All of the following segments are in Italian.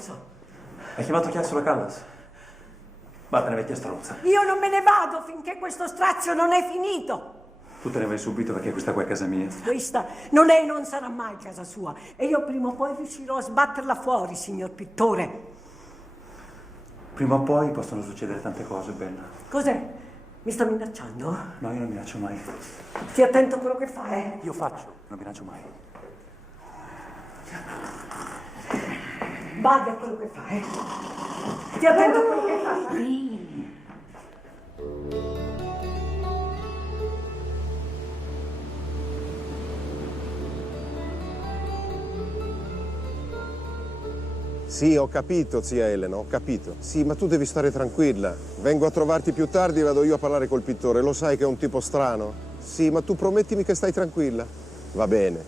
Chiasso? Hai chiamato Chiasso la Callas? Vattene, vecchia stronza. Io non me ne vado finché questo strazio non è finito. Tu te ne vai subito perché questa qua è casa mia. Questa non è e non sarà mai casa sua. E io prima o poi riuscirò a sbatterla fuori, signor pittore. Prima o poi possono succedere tante cose, Bella. Cos'è? Mi sta minacciando? No, io non minaccio mai. Stia attento a quello che fa, Io faccio, non minaccio mai. Badi a quello che fa, Stia attento a quello che fa. Sì, ho capito, zia Elena, ho capito. Sì, ma tu devi stare tranquilla. Vengo a trovarti più tardi e vado io a parlare col pittore. Lo sai che è un tipo strano? Sì, ma tu promettimi che stai tranquilla. Va bene.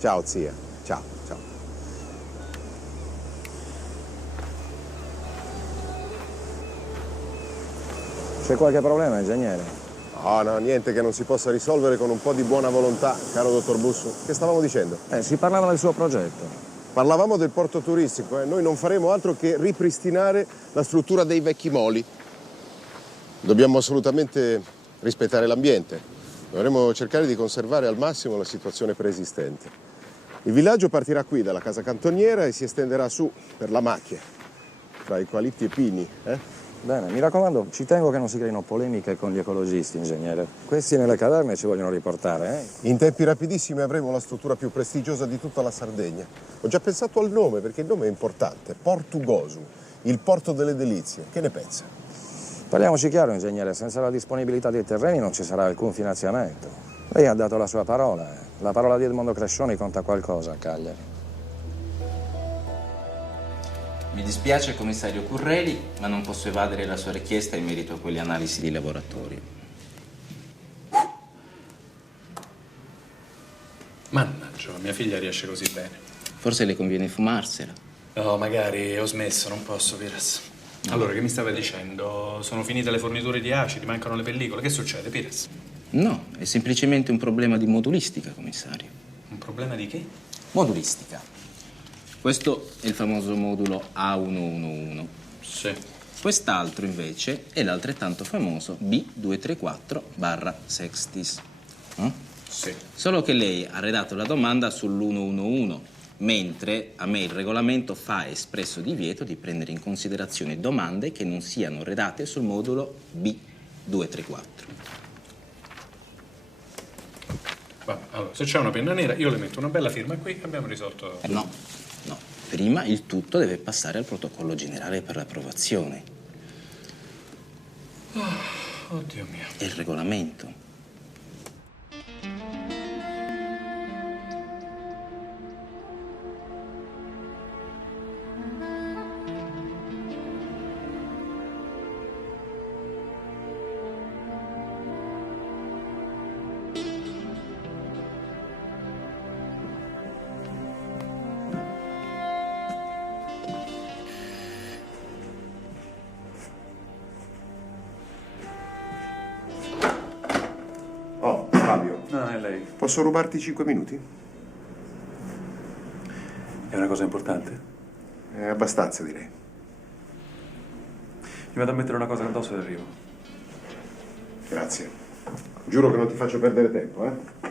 Ciao, zia. Ciao, ciao. C'è qualche problema, ingegnere? Oh, no, niente che non si possa risolvere con un po' di buona volontà, caro dottor Bussu. Che stavamo dicendo? Si parlava del suo progetto. Parlavamo del porto turistico, Noi non faremo altro che ripristinare la struttura dei vecchi moli. Dobbiamo assolutamente rispettare l'ambiente. Dovremo cercare di conservare al massimo la situazione preesistente. Il villaggio partirà qui dalla casa cantoniera e si estenderà su per la macchia, tra eucalipti e pini, Bene, mi raccomando, ci tengo che non si creino polemiche con gli ecologisti, ingegnere. Questi nelle caverme ci vogliono riportare, In tempi rapidissimi avremo la struttura più prestigiosa di tutta la Sardegna. Ho già pensato al nome, perché il nome è importante. Portugosu, il porto delle delizie. Che ne pensa? Parliamoci chiaro, ingegnere, senza la disponibilità dei terreni non ci sarà alcun finanziamento. Lei ha dato la sua parola. La parola di Edmondo Crescioni conta qualcosa a Cagliari. Mi dispiace, commissario Curreli, ma non posso evadere la sua richiesta in merito a quelle analisi di laboratorio. Mannaggia, mia figlia riesce così bene. Forse le conviene fumarsela. No, magari ho smesso, non posso, Pires. Allora, che mi stava dicendo? Sono finite le forniture di acidi, mancano le pellicole. Che succede, Pires? No, è semplicemente un problema di modulistica, commissario. Un problema di che? Modulistica. Questo è il famoso modulo A111. Sì. Quest'altro, invece, è l'altrettanto famoso B234/Sextis. Sì. Solo che lei ha redatto la domanda sull'111, mentre a me il regolamento fa espresso divieto di prendere in considerazione domande che non siano redatte sul modulo B234. Vabbè, allora, se c'è una penna nera, io le metto una bella firma qui e abbiamo risolto... No. Prima il tutto deve passare al protocollo generale per l'approvazione. Oh, oddio mio. E il regolamento. No, è lei. Posso rubarti 5 minuti? È una cosa importante? È abbastanza, direi. Mi vado a mettere una cosa addosso e arrivo. Grazie. Giuro che non ti faccio perdere tempo,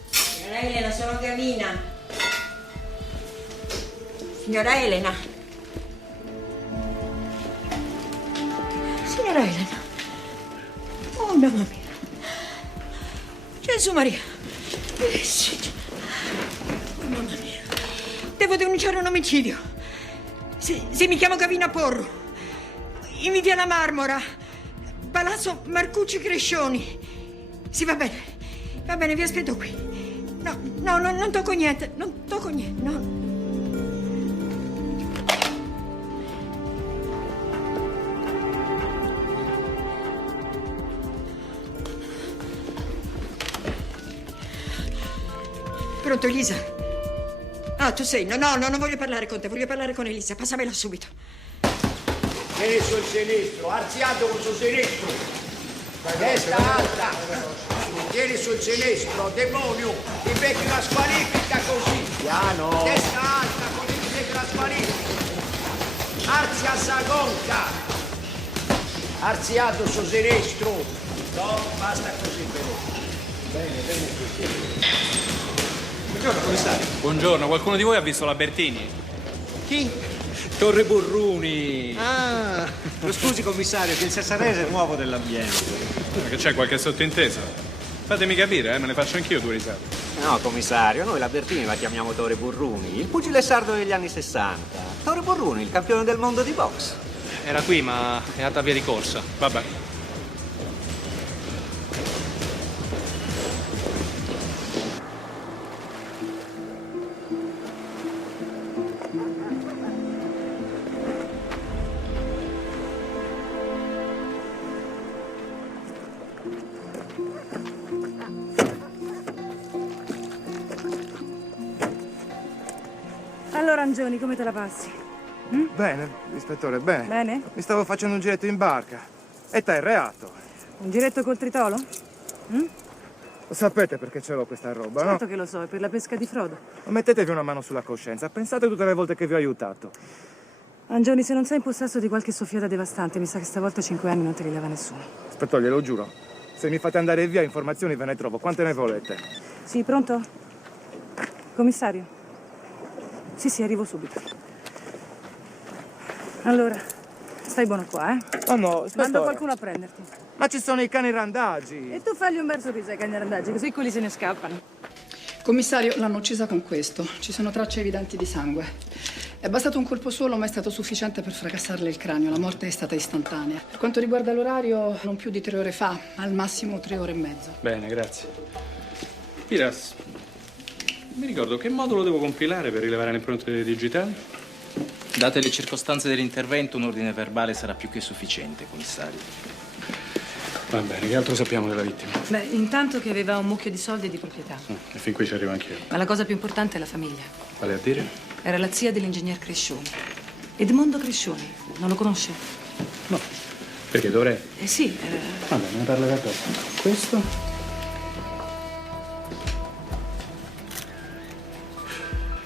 Signora Elena, sono Gamina. Signora Elena. Signora Elena. Oh, mamma mia. Gesù Maria. Mamma mia. Devo denunciare un omicidio. Sì, mi chiamo Gavina Porro. In via La Marmora. Palazzo Marcucci Crescioni. Sì, va bene, vi aspetto qui. No, non tocco niente, no. Pronto, Elisa? Ah, tu sei? No, non voglio parlare con te, voglio parlare con Elisa. Passamela subito. Tieni sul sinistro, arziato con sul sinistro. Testa alta. Tieni sul sinistro, demonio. Ti becchi la squalifica così. Piano. Testa alta, così ti becchi la squalifica. Arzia sagonca. Arziato sul sinistro. No, basta così, veloce. Bene, così. Buongiorno, commissario. Buongiorno, qualcuno di voi ha visto la Bertini? Chi? Torre Burruni. Ah, lo scusi commissario, che il Sassarese è nuovo dell'ambiente. Ma che c'è, qualche sottinteso? Fatemi capire, me ne faccio anch'io due risate. No, commissario, noi la Bertini la chiamiamo Torre Burruni, il pugile sardo degli anni 60. Torre Burruni, il campione del mondo di box. Era qui, ma è andata via di corsa. Vabbè. Allora, Angioni, come te la passi? Bene, ispettore, bene. Bene? Mi stavo facendo un giretto in barca. E te, reato. Un giretto col tritolo? Lo sapete perché ce l'ho questa roba, Certo no? che lo so, è per la pesca di Frodo. Ma mettetevi una mano sulla coscienza. Pensate tutte le volte che vi ho aiutato. Angioni, se non sei in possesso di qualche soffiata devastante, mi sa che stavolta 5 anni non te li leva nessuno. Ispettore, glielo giuro. Se mi fate andare via, informazioni ve ne trovo. Quante ne volete? Sì, pronto? Commissario? Sì, arrivo subito. Allora, stai buono qua, eh? Oh no, ispettore. Mando qualcuno a prenderti. Ma ci sono i cani randagi. E tu fagli un bel sorriso ai cani randaggi, così quelli se ne scappano. Commissario, l'hanno uccisa con questo. Ci sono tracce evidenti di sangue. È bastato un colpo solo, ma è stato sufficiente per fracassarle il cranio. La morte è stata istantanea. Per quanto riguarda l'orario, non più di 3 ore fa, al massimo 3 ore e mezzo. Bene, grazie. Piras, mi ricordo che modulo devo compilare per rilevare le impronte digitali? Date le circostanze dell'intervento, un ordine verbale sarà più che sufficiente, commissario. Va bene, che altro sappiamo della vittima? Beh, intanto che aveva un mucchio di soldi e di proprietà. E fin qui ci arrivo anch'io. Ma la cosa più importante è la famiglia. Vale a dire? Era la zia dell'ingegner Crescioni. Edmondo Crescioni. Non lo conosce? No. Perché dovrei? Sì, Va bene, ne parlerà dopo. Questo?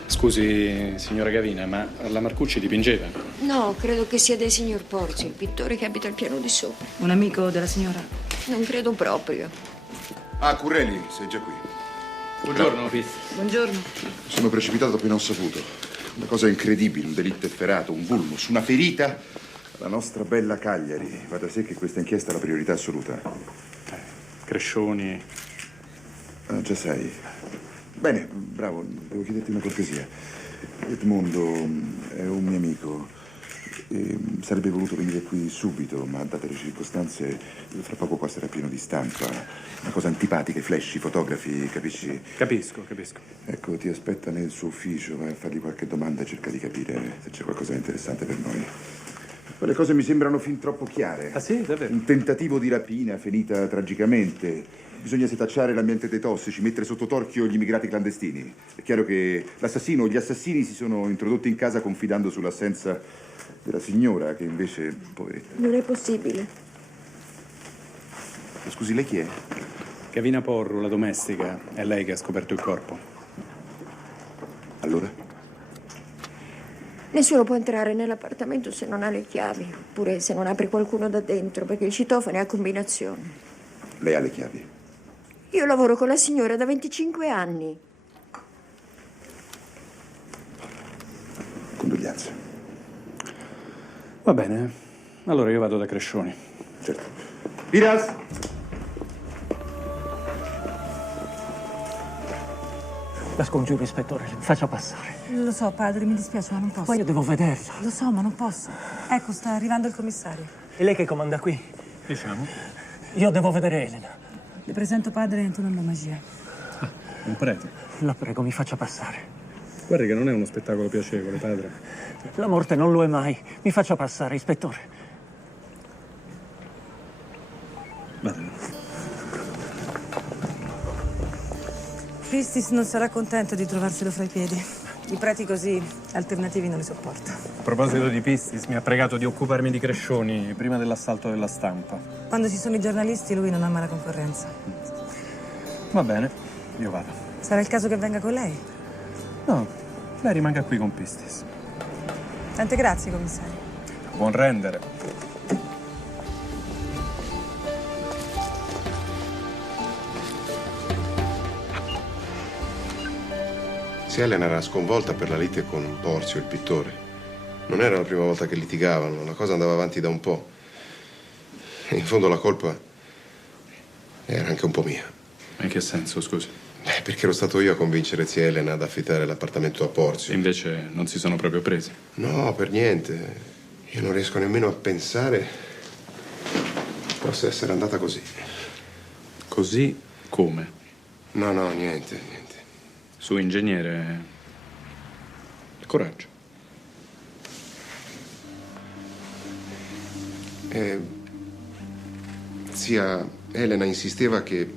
Scusi, signora Gavina, ma la Marcucci dipingeva? No, credo che sia del signor Porzi, il pittore che abita al piano di sopra. un amico della signora. Non credo proprio. Ah, Curreli, sei già qui. Buongiorno, Piz. Buongiorno. Sono precipitato appena ho saputo. Una cosa incredibile, un delitto efferato, un vulnus, una ferita alla nostra bella Cagliari. Va da sé che questa inchiesta è la priorità assoluta. Crescioni. Ah, già sai. Bene, bravo, devo chiederti una cortesia. Edmondo è un mio amico e sarebbe voluto venire qui subito, ma date le circostanze, fra poco qua sarà pieno di stampa. Una cosa antipatica, i flash, i fotografi, capisci? Capisco. Ecco, ti aspetta nel suo ufficio, vai a fargli qualche domanda e cerca di capire se c'è qualcosa di interessante per noi. Poi le cose mi sembrano fin troppo chiare. Ah sì, davvero? Un tentativo di rapina finita tragicamente. Bisogna setacciare l'ambiente dei tossici, mettere sotto torchio gli immigrati clandestini. È chiaro che l'assassino o gli assassini si sono introdotti in casa confidando sull'assenza della signora, che invece, poveretta. Non è possibile. Scusi, lei chi è? Gavina Porro, la domestica. È lei che ha scoperto il corpo. Allora? Nessuno può entrare nell'appartamento se non ha le chiavi, oppure se non apre qualcuno da dentro, perché il citofono è a combinazione. Lei ha le chiavi? Io lavoro con la signora da 25 anni. Condoglianze. Va bene. Allora io vado da Crescioni. Certo. Piras! La scongiuro, ispettore, mi faccia passare. Lo so, padre, mi dispiace, ma non posso. Poi io devo vederla. Lo so, ma non posso. Ecco, sta arrivando il commissario. E lei che comanda qui? Diciamo. Io devo vedere Elena. Le presento padre Antonello Magia. Un prete. La prego, mi faccia passare. Guardi che non è uno spettacolo piacevole, padre. La morte non lo è mai. Mi faccia passare, ispettore. Vada. Pistis non sarà contento di trovarselo fra i piedi. I preti così alternativi non li sopporta. A proposito di Pistis, mi ha pregato di occuparmi di Crescioni prima dell'assalto della Stampa. Quando ci sono i giornalisti lui non ama la concorrenza. Va bene, io vado. Sarà il caso che venga con lei? No, lei rimanga qui con Pistis. Tante grazie, commissario. Buon rendere. Zia Elena era sconvolta per la lite con Porzio, il pittore. Non era la prima volta che litigavano, la cosa andava avanti da un po'. E in fondo la colpa era anche un po' mia. In che senso, scusi? Perché ero stato io a convincere zia Elena ad affittare l'appartamento a Porzio. E invece non si sono proprio presi? No, per niente. Io non riesco nemmeno a pensare possa essere andata così. Così come? No, niente. Su, ingegnere, il coraggio. Zia Elena insisteva che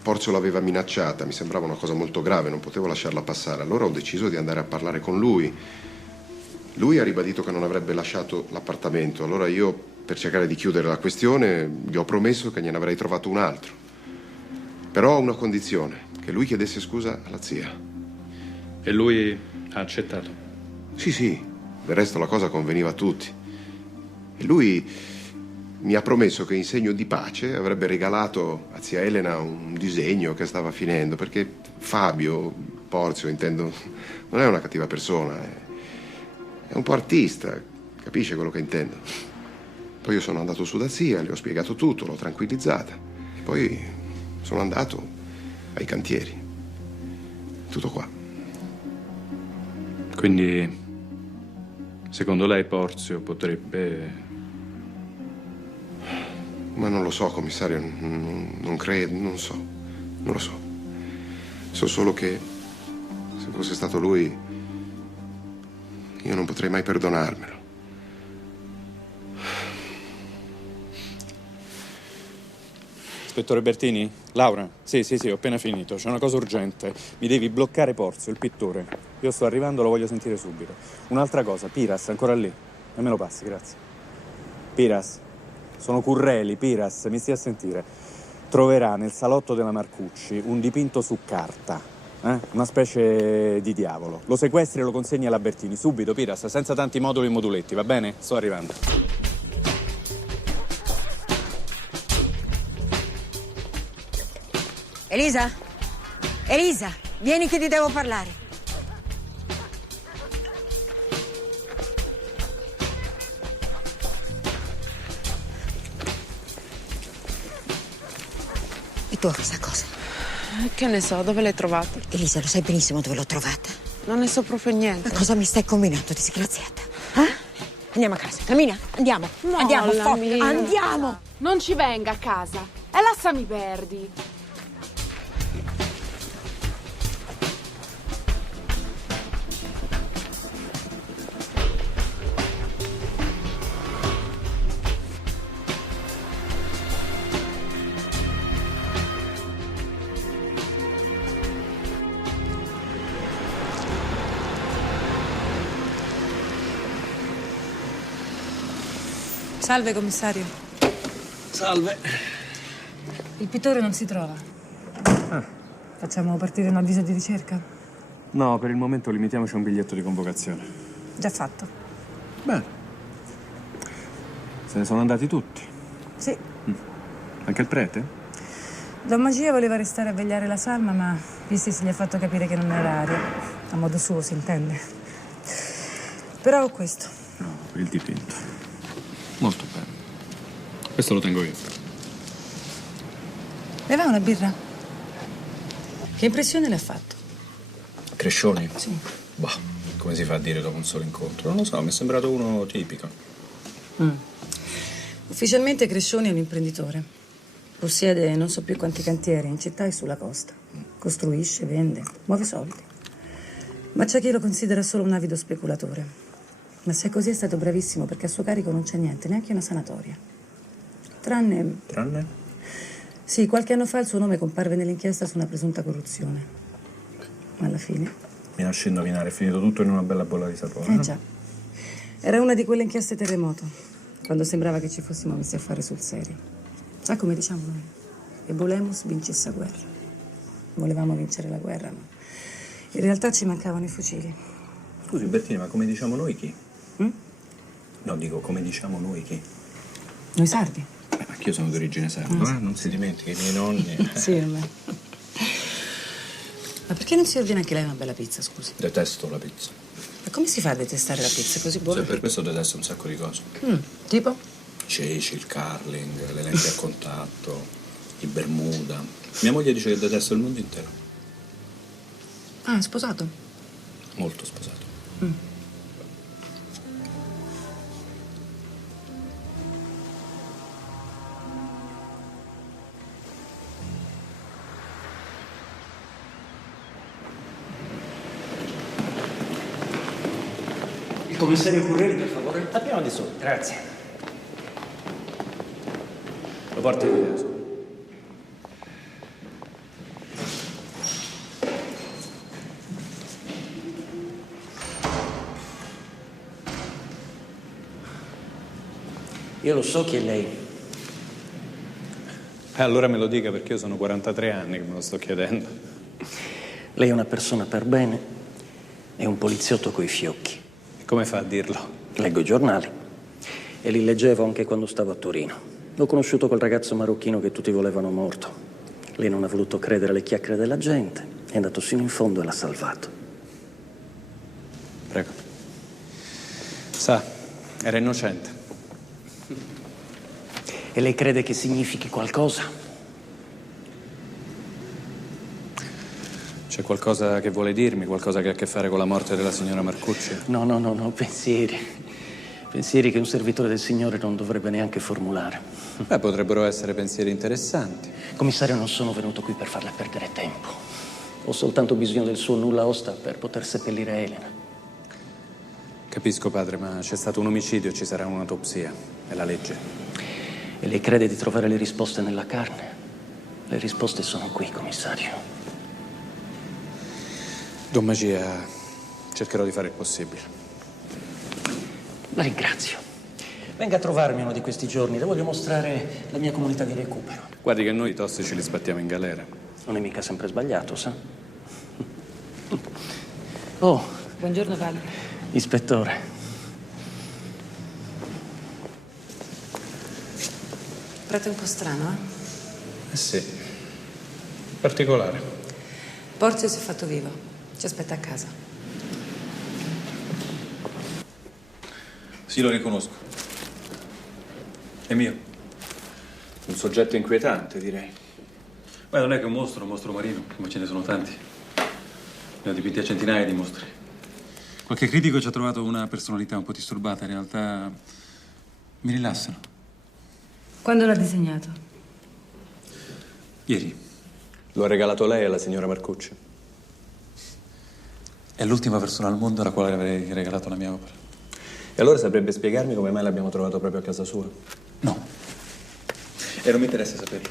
Porzio l'aveva minacciata, mi sembrava una cosa molto grave, non potevo lasciarla passare. Allora ho deciso di andare a parlare con lui. Lui ha ribadito che non avrebbe lasciato l'appartamento, allora io, per cercare di chiudere la questione, gli ho promesso che gliene avrei trovato un altro. Però ho una condizione. Che lui chiedesse scusa alla zia. E lui ha accettato? Sì, del resto la cosa conveniva a tutti. E lui mi ha promesso che in segno di pace avrebbe regalato a zia Elena un disegno che stava finendo, perché Fabio, Porzio intendo, non è una cattiva persona, è un po' artista, capisce quello che intendo. Poi io sono andato su da zia, le ho spiegato tutto, l'ho tranquillizzata. E poi sono andato ai cantieri. Tutto qua. Quindi, secondo lei Porzio potrebbe... Ma non lo so, commissario, non credo, non lo so. So solo che se fosse stato lui, io non potrei mai perdonarmelo. Ispettore Bertini? Laura? Sì, ho appena finito. C'è una cosa urgente. Mi devi bloccare Porzio, il pittore. Io sto arrivando, lo voglio sentire subito. Un'altra cosa, Piras, ancora lì. E me lo passi, grazie. Piras, sono Curreli, Piras, mi stia a sentire. Troverà nel salotto della Marcucci un dipinto su carta. Una specie di diavolo. Lo sequestri e lo consegni alla Bertini. Subito, Piras, senza tanti moduli e moduletti, va bene? Sto arrivando. Elisa, vieni che ti devo parlare. E tu questa cosa? Che ne so, dove l'hai trovata? Elisa, lo sai benissimo dove l'ho trovata. Non ne so proprio niente. Ma cosa mi stai combinando, disgraziata? Andiamo a casa, cammina, andiamo. Mollami. Andiamo. Non ci venga a casa. E lascia mi perdi. Salve, commissario. Salve. Il pittore non si trova. Facciamo partire un avviso di ricerca? No, per il momento limitiamoci a un biglietto di convocazione. Già fatto. Bene. Se ne sono andati tutti. Sì. Anche il prete? Don Magia voleva restare a vegliare la salma, ma Pistis gli ha fatto capire che non era aria. A modo suo, si intende. Però ho questo. No, il dipinto. Molto bene. Questo lo tengo io. Le va una birra? Che impressione le ha fatto? Crescioni? Sì. Bah, come si fa a dire dopo un solo incontro? Non lo so, mi è sembrato uno tipico. Ufficialmente Crescioni è un imprenditore. Possiede non so più quanti cantieri in città e sulla costa. Costruisce, vende, muove soldi. Ma c'è chi lo considera solo un avido speculatore. Ma se è così è stato bravissimo perché a suo carico non c'è niente, neanche una sanatoria. Tranne? Sì, qualche anno fa il suo nome comparve nell'inchiesta su una presunta corruzione. Ma alla fine? Mi lasci indovinare, è finito tutto in una bella bolla di sapone. Già. Era una di quelle inchieste terremoto, quando sembrava che ci fossimo messi a fare sul serio. Sa come diciamo noi? E volemos vincesse la guerra. Volevamo vincere la guerra, ma in realtà ci mancavano i fucili. Scusi, Bertini, ma come diciamo noi chi? No, dico, come diciamo noi chi? Noi sardi. Anche io sono di origine sarda, non si dimentichi, i miei nonni. Sì, a me. Ma perché non si ordina anche lei una bella pizza, scusi? Detesto la pizza. Ma come si fa a detestare la pizza? È così buona? Cioè, per questo detesto un sacco di cose. Tipo? Ceci, il curling, le lenti a contatto, i Bermuda. Mia moglie dice che detesto il mondo intero. Ah, è sposato? Molto sposato. Il commissario Currelli, per favore? Abbiamo di sotto. Grazie. Lo porti qui adesso. Io lo so chi è lei. Allora me lo dica, perché io sono 43 anni che me lo sto chiedendo. Lei è una persona per bene e un poliziotto coi fiocchi. E come fa a dirlo? Leggo i giornali e li leggevo anche quando stavo a Torino. L'ho conosciuto quel ragazzo marocchino che tutti volevano morto. Lei non ha voluto credere alle chiacchiere della gente, è andato sino in fondo e l'ha salvato. Prego. Sa, era innocente. E lei crede che significhi qualcosa? C'è qualcosa che vuole dirmi? Qualcosa che ha a che fare con la morte della signora Marcucci? No, pensieri. Pensieri che un servitore del Signore non dovrebbe neanche formulare. Beh, potrebbero essere pensieri interessanti. Commissario, non sono venuto qui per farle perdere tempo. Ho soltanto bisogno del suo nulla osta per poter seppellire Elena. Capisco, padre, ma c'è stato un omicidio, ci sarà un'autopsia. È la legge. E lei crede di trovare le risposte nella carne? Le risposte sono qui, commissario. Don Magia, cercherò di fare il possibile. La ringrazio. Venga a trovarmi uno di questi giorni, le voglio mostrare la mia comunità di recupero. Guardi che noi i tossici li sbattiamo in galera. Non è mica sempre sbagliato, sa? Oh. Buongiorno, padre. Ispettore. Prete un po' strano, Eh sì. Particolare. Porzio si è fatto vivo. Ci aspetta a casa. Sì, lo riconosco. È mio. Un soggetto inquietante, direi. Beh, non è che un mostro marino, come ce ne sono tanti. Ne ho dipinti a centinaia di mostri. Qualche critico ci ha trovato una personalità un po' disturbata, in realtà mi rilassano. Quando l'ha disegnato? Ieri. Lo ha regalato lei alla signora Marcucci? È l'ultima persona al mondo alla quale avrei regalato la mia opera. E allora saprebbe spiegarmi come mai l'abbiamo trovato proprio a casa sua? No. E non mi interessa saperlo.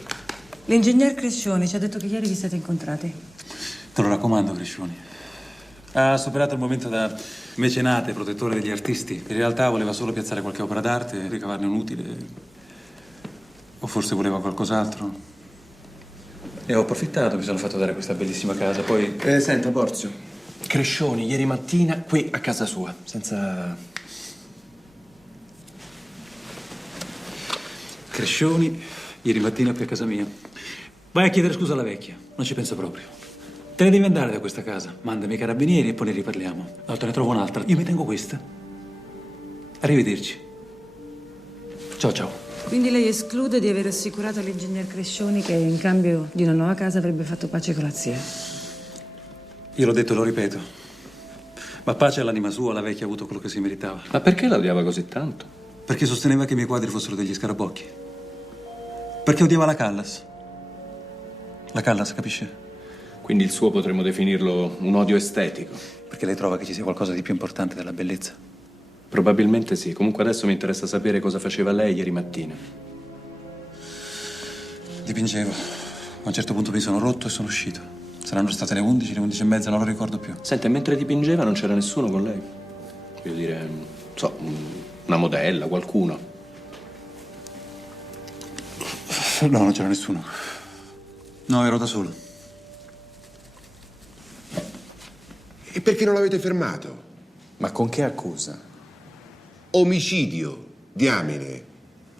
L'ingegner Crescioni ci ha detto che ieri vi siete incontrati. Te lo raccomando, Crescioni. Ha superato il momento da mecenate, protettore degli artisti. In realtà voleva solo piazzare qualche opera d'arte, ricavarne un utile. O forse voleva qualcos'altro. E ho approfittato, mi sono fatto dare questa bellissima casa, poi... Senta, Porzio. Crescioni, ieri mattina, qui a casa sua, senza... Crescioni, ieri mattina qui a casa mia. Vai a chiedere scusa alla vecchia, non ci penso proprio. Te ne devi andare da questa casa. Mandami i carabinieri e poi ne riparliamo. Allora te ne trovo un'altra. Io mi tengo questa. Arrivederci. Ciao, ciao. Quindi lei esclude di aver assicurato all'ingegner Crescioni che in cambio di una nuova casa avrebbe fatto pace con la zia? Io l'ho detto e lo ripeto. Ma pace all'anima sua, la vecchia ha avuto quello che si meritava. Ma perché la odiava così tanto? Perché sosteneva che i miei quadri fossero degli scarabocchi. Perché odiava la Callas. La Callas, capisce? Quindi il suo potremmo definirlo un odio estetico. Perché lei trova che ci sia qualcosa di più importante della bellezza? Probabilmente sì. Comunque adesso mi interessa sapere cosa faceva lei ieri mattina. Dipingevo. A un certo punto mi sono rotto e sono uscito. Saranno state le 11, le 11 e mezza, non lo ricordo più. Senti, mentre dipingeva non c'era nessuno con lei? Voglio dire, non so, una modella, qualcuno? No, non c'era nessuno. No, ero da solo. E perché non l'avete fermato? Ma con che accusa? Omicidio, diamine.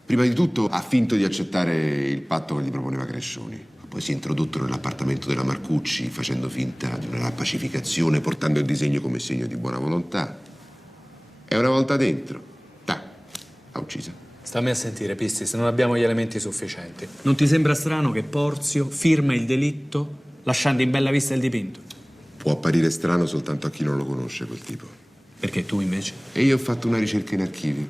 Prima di tutto ha finto di accettare il patto che gli proponeva Crescioni. Poi si è introdotto nell'appartamento della Marcucci facendo finta di una pacificazione, portando il disegno come segno di buona volontà. E una volta dentro, ha ucciso. Stammi a sentire, Pistis, non abbiamo gli elementi sufficienti. Non ti sembra strano che Porzio firma il delitto lasciando in bella vista il dipinto? Può apparire strano soltanto a chi non lo conosce, quel tipo. Perché tu invece? E io ho fatto una ricerca in archivi.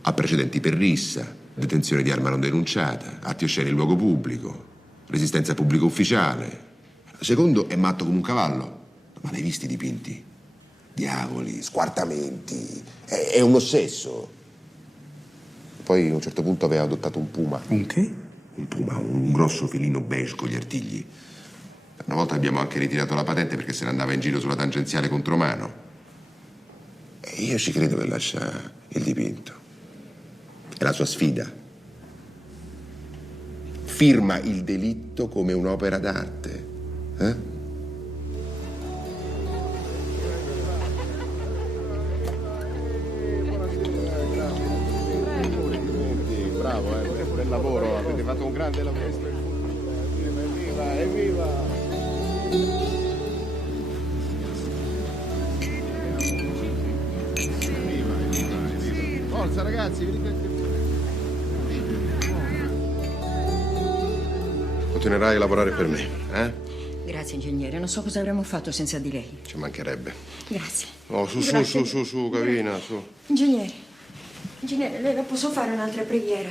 Ha precedenti per rissa, detenzione di arma non denunciata, atti osceni in luogo pubblico, resistenza pubblica ufficiale. Secondo, è matto come un cavallo. Ma l'hai visti i dipinti? Diavoli, squartamenti. È un ossesso. Poi a un certo punto aveva adottato un puma. Un che? Un puma, un grosso felino beige con gli artigli. Una volta abbiamo anche ritirato la patente perché se ne andava in giro sulla tangenziale contromano. E io ci credo che lascia il dipinto. È la sua sfida. Firma il delitto come un'opera d'arte. Bravo, bel lavoro, avete fatto un grande lavoro. Evviva, evviva! Forza ragazzi, venite. Continuerai a lavorare per me, eh? Grazie, ingegnere. Non so cosa avremmo fatto senza di lei. Ci mancherebbe. Grazie. Oh, su, Gavina, su. Ingegnere, le posso fare un'altra preghiera?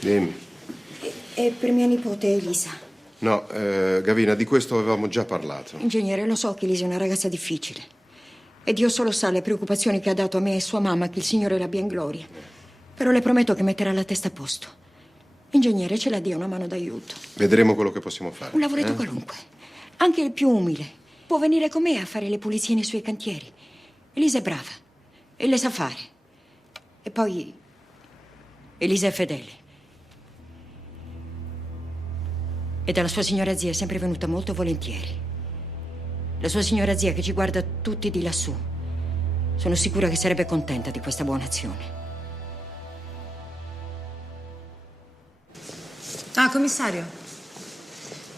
Dimmi. È per mia nipote Elisa. No, Gavina, di questo avevamo già parlato. Ingegnere, lo so che Elisa è una ragazza difficile. E Dio solo sa le preoccupazioni che ha dato a me e sua mamma, che il Signore l'abbia in gloria. Però le prometto che metterà la testa a posto. Ingegnere, ce la dia una mano d'aiuto. Vedremo quello che possiamo fare. Un lavoretto qualunque, anche il più umile. Può venire con me a fare le pulizie nei suoi cantieri. Elisa è brava e le sa fare. E poi Elisa è fedele. E dalla sua signora zia è sempre venuta molto volentieri. La sua signora zia che ci guarda tutti di lassù. Sono sicura che sarebbe contenta di questa buona azione. Ah, commissario.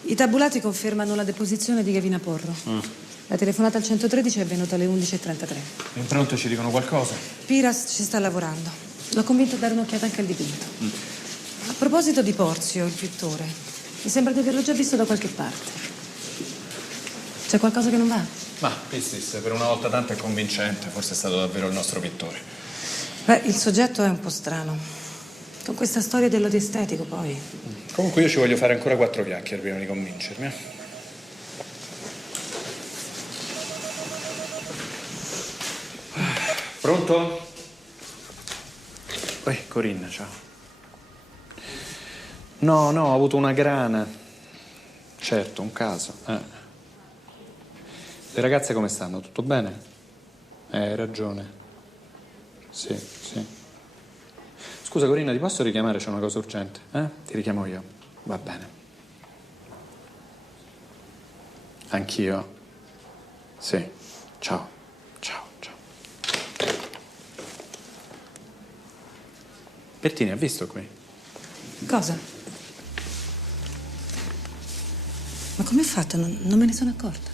I tabulati confermano la deposizione di Gavina Porro. La telefonata al 113 è avvenuta alle 11:33. In pronto ci dicono qualcosa? Piras ci sta lavorando. L'ho convinto a dare un'occhiata anche al dipinto. A proposito di Porzio, il pittore, mi sembra di averlo già visto da qualche parte. C'è qualcosa che non va? Ma, Pistis, per una volta tanto è convincente. Forse è stato davvero il nostro pittore. Beh, il soggetto è un po' strano. Con questa storia dell'odio estetico, poi. Comunque io ci voglio fare ancora 4 chiacchiere prima di convincermi. Pronto? Corinna, ciao. No, ho avuto una grana. Certo, un caso. Le ragazze come stanno? Tutto bene? Hai ragione. Sì. Scusa Corinna, ti posso richiamare? C'è una cosa urgente. Ti richiamo io. Va bene. Anch'io. Sì. Ciao. Bertini, ha visto qui? Cosa? Ma come hai fatto? Non me ne sono accorta.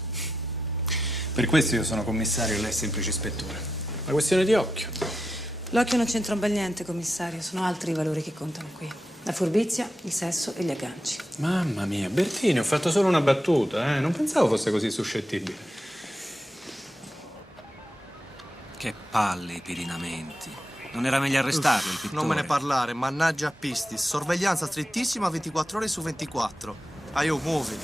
Per questo io sono commissario e lei è semplice ispettore. Una questione di occhio. L'occhio non c'entra un bel niente, commissario. Sono altri i valori che contano qui. La furbizia, il sesso e gli agganci. Mamma mia, Bertini, ho fatto solo una battuta, Non pensavo fosse così suscettibile. Che palle i pedinamenti. Non era meglio arrestarlo il pittore? Non me ne parlare, mannaggia a Pistis. Sorveglianza strettissima 24 ore su 24. Aio, muovi.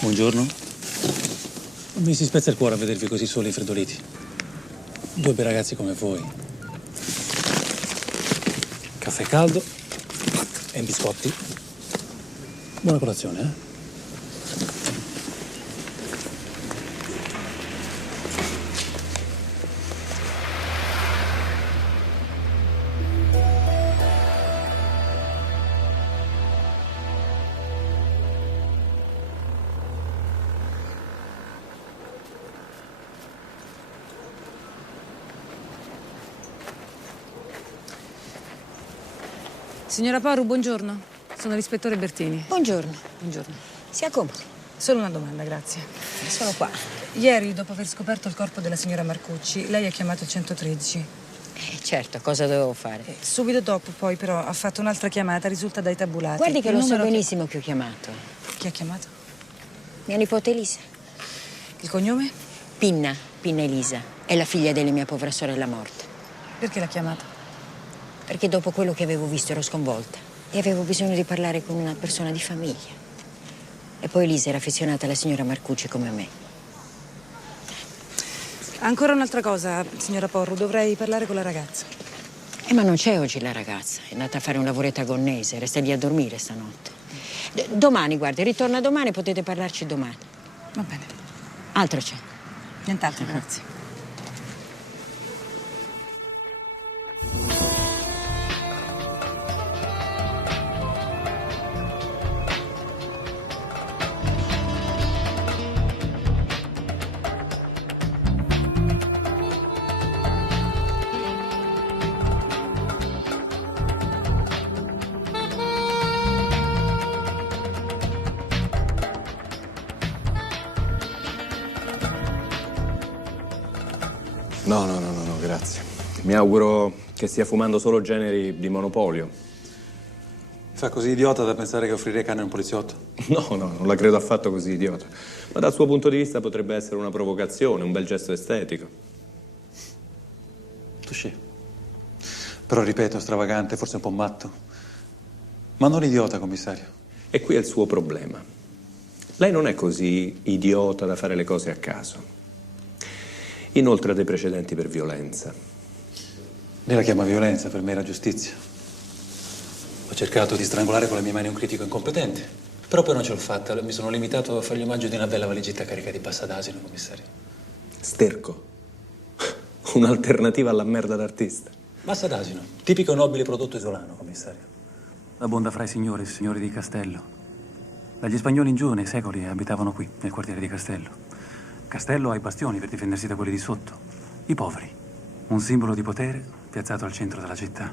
Buongiorno. Mi si spezza il cuore a vedervi così soli e freddoliti. Due bei ragazzi come voi. Caffè caldo e biscotti. Buona colazione, eh? Signora Porru, buongiorno. Sono l'ispettore Bertini. Buongiorno. Buongiorno. Si accomodi. Solo una domanda, grazie. Sono qua. Ieri, dopo aver scoperto il corpo della signora Marcucci, lei ha chiamato il 113. Certo, cosa dovevo fare? Subito dopo, poi, però, ha fatto un'altra chiamata, risulta dai tabulati. Guardi che Il lo so numero benissimo che ho chiamato. Chi ha chiamato? Mia nipote Elisa. Il cognome? Pinna Elisa. È la figlia della mia povera sorella morta. Perché l'ha chiamata? Perché dopo quello che avevo visto ero sconvolta e avevo bisogno di parlare con una persona di famiglia. E poi Elisa era affezionata alla signora Marcucci come me. Ancora un'altra cosa, signora Porru, dovrei parlare con la ragazza. Ma non c'è oggi la ragazza, è andata a fare un lavoretto a Gonnese, resta lì a dormire stanotte. Domani, guardi, ritorna domani, potete parlarci domani. Va bene. Altro c'è? Nient'altro, grazie. No, grazie. Mi auguro che stia fumando solo generi di monopolio. Fa così idiota da pensare che offrirei carne a un poliziotto? No, non la credo affatto così idiota. Ma dal suo punto di vista potrebbe essere una provocazione, un bel gesto estetico. Touché. Però ripeto, stravagante, forse un po' matto. Ma non idiota, commissario. E qui è il suo problema. Lei non è così idiota da fare le cose a caso. Inoltre ha dei precedenti per violenza. Lei la chiama violenza, per me era giustizia. Ho cercato di strangolare con le mie mani un critico incompetente. Però poi non ce l'ho fatta, mi sono limitato a fargli omaggio di una bella valigetta carica di pasta d'asino, commissario. Sterco. Un'alternativa alla merda d'artista. Pasta d'asino, tipico nobile prodotto isolano, commissario. La bonda fra i signori di Castello. Dagli spagnoli in giù, nei secoli, abitavano qui, nel quartiere di Castello. Castello ha i bastioni per difendersi da quelli di sotto. I poveri. Un simbolo di potere piazzato al centro della città.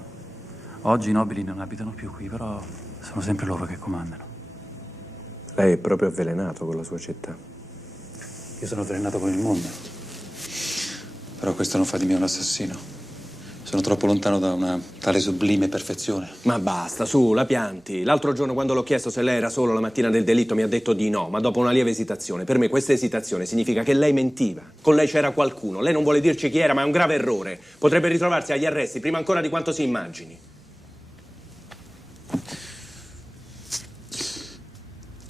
Oggi i nobili non abitano più qui, però sono sempre loro che comandano. Lei è proprio avvelenato con la sua città. Io sono avvelenato con il mondo. Però questo non fa di me un assassino. Sono troppo lontano da una tale sublime perfezione. Ma basta, su, la pianti. L'altro giorno quando l'ho chiesto se lei era solo la mattina del delitto mi ha detto di no, ma dopo una lieve esitazione. Per me questa esitazione significa che lei mentiva. Con lei c'era qualcuno. Lei non vuole dirci chi era, ma è un grave errore. Potrebbe ritrovarsi agli arresti prima ancora di quanto si immagini.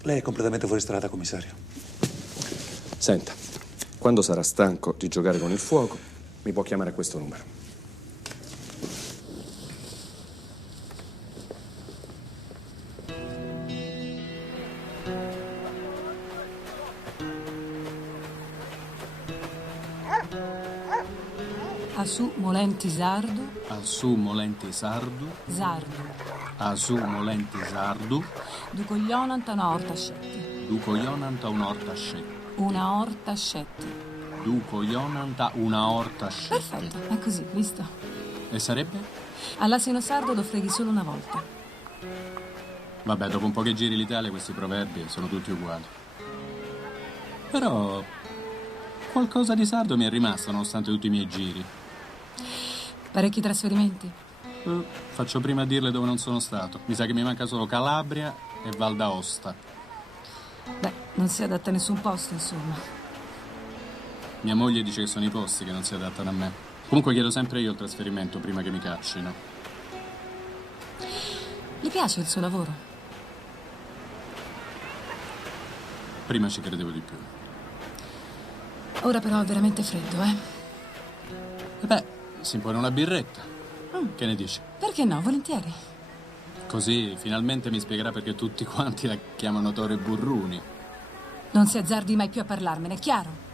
Lei è completamente fuori strada, commissario. Senta, quando sarà stanco di giocare con il fuoco, mi può chiamare a questo numero. Asù molenti sardu. Asù molenti sardu. Sardu. Asù molenti sardu. Ducoglionanta una orta scetti. Ducoglionanta un'orta scetti. Una orta scetti. Ducoglionanta una orta scetti. Perfetto, è così, visto? E sarebbe? All'asino sardo lo freghi solo una volta. Vabbè, dopo un po' che giri l'Italia questi proverbi sono tutti uguali. Però qualcosa di sardo mi è rimasto nonostante tutti i miei giri. Parecchi trasferimenti? Faccio prima a dirle dove non sono stato. Mi sa che mi manca solo Calabria e Val d'Aosta. Beh, non si adatta a nessun posto, insomma. Mia moglie dice che sono i posti che non si adattano a me. Comunque chiedo sempre io il trasferimento prima che mi caccino. Le piace il suo lavoro? Prima ci credevo di più. Ora però è veramente freddo, eh? E beh, si impone una birretta. Che ne dici? Perché no, volentieri. Così finalmente mi spiegherà perché tutti quanti la chiamano Tore Burruni. Non si azzardi mai più a parlarmene, è chiaro?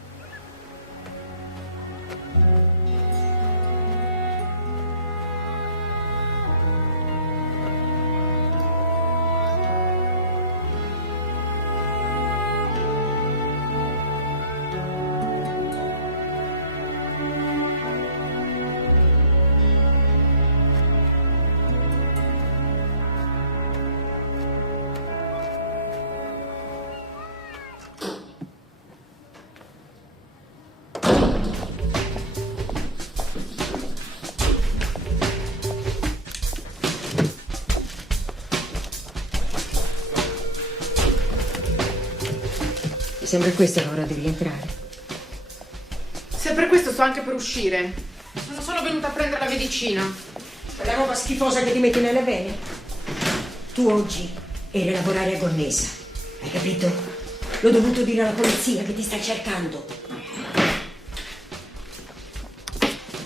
Sembra questa l'ora di rientrare. Se per questo sto anche per uscire. Sono solo venuta a prendere la medicina. Quella roba schifosa che ti metti nelle vene. Tu oggi eri a lavorare a Gonnesa. Hai capito? L'ho dovuto dire alla polizia che ti sta cercando.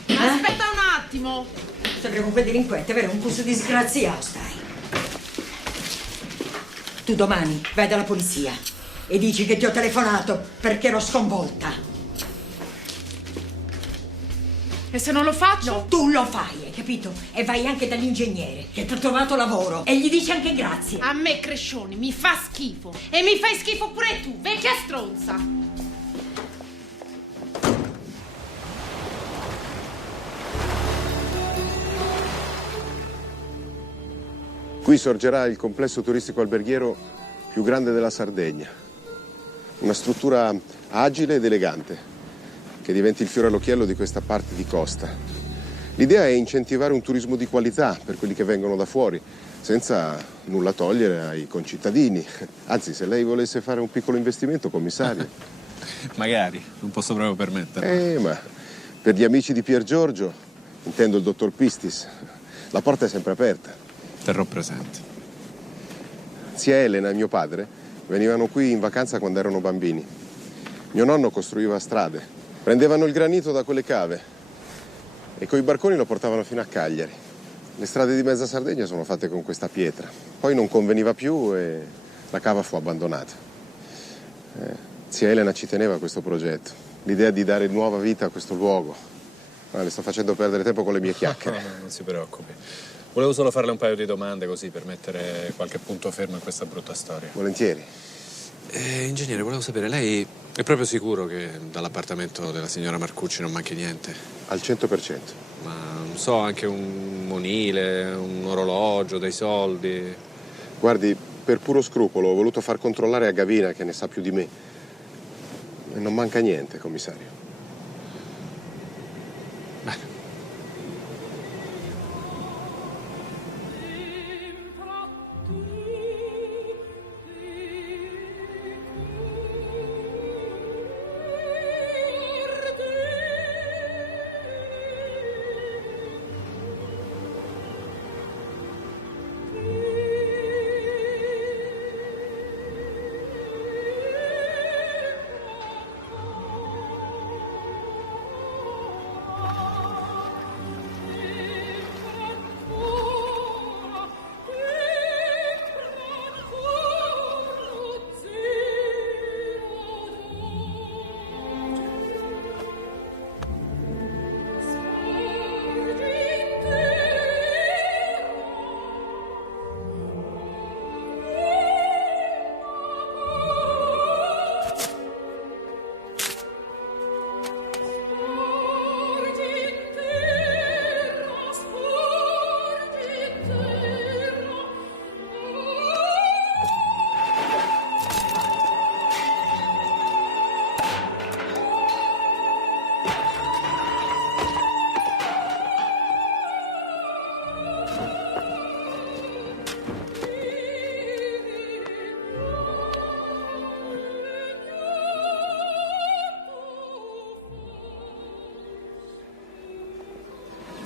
Aspetta un attimo. Sembra con quel delinquente, vero? Un puzzo disgraziato, stai. Tu domani vai dalla polizia e dici che ti ho telefonato perché ero sconvolta. E se non lo faccio? No, tu lo fai, hai capito? E vai anche dall'ingegnere che ti ha trovato lavoro e gli dici anche grazie. A me, Crescioni, mi fa schifo. E mi fai schifo pure tu, vecchia stronza. Qui sorgerà il complesso turistico alberghiero più grande della Sardegna. Una struttura agile ed elegante, che diventi il fiore all'occhiello di questa parte di costa. L'idea è incentivare un turismo di qualità per quelli che vengono da fuori, senza nulla togliere ai concittadini. Anzi, se lei volesse fare un piccolo investimento, commissario. Magari, non posso proprio permetterlo. Ma per gli amici di Pier Giorgio, intendo il dottor Pistis, la porta è sempre aperta. Terrò presente. Zia Elena e mio padre venivano qui in vacanza quando erano bambini. Mio nonno costruiva strade, prendevano il granito da quelle cave e coi barconi lo portavano fino a Cagliari. Le strade di mezza Sardegna sono fatte con questa pietra. Poi non conveniva più e la cava fu abbandonata. Zia Elena ci teneva a questo progetto, l'idea di dare nuova vita a questo luogo. Le sto facendo perdere tempo con le mie chiacchiere. No, non si preoccupi. Volevo solo farle un paio di domande così per mettere qualche punto fermo in questa brutta storia. Volentieri. Ingegnere, volevo sapere, lei è proprio sicuro che dall'appartamento della signora Marcucci non manchi niente? Al 100%. Ma non so, anche un monile, un orologio, dei soldi? Guardi, per puro scrupolo ho voluto far controllare a Gavina, che ne sa più di me. E non manca niente, commissario. Bene.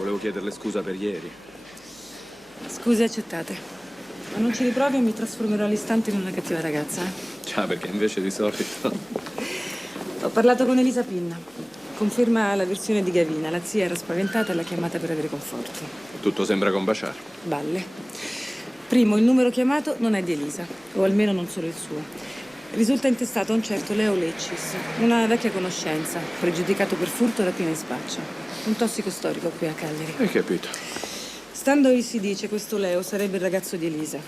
Volevo chiederle scusa per ieri. Scuse accettate. Ma non ci riprovi o mi trasformerò all'istante in una cattiva ragazza, Già, perché invece di solito... Ho parlato con Elisa Pinna. Conferma la versione di Gavina. La zia era spaventata e l'ha chiamata per avere conforti. Tutto sembra combaciare. Balle. Primo, il numero chiamato non è di Elisa, o almeno non solo il suo. Risulta intestato a un certo Leo Leccis, una vecchia conoscenza, pregiudicato per furto e rapina in spaccio. Un tossico storico qui a Cagliari. Hai capito? Stando a si dice, questo Leo sarebbe il ragazzo di Elisa.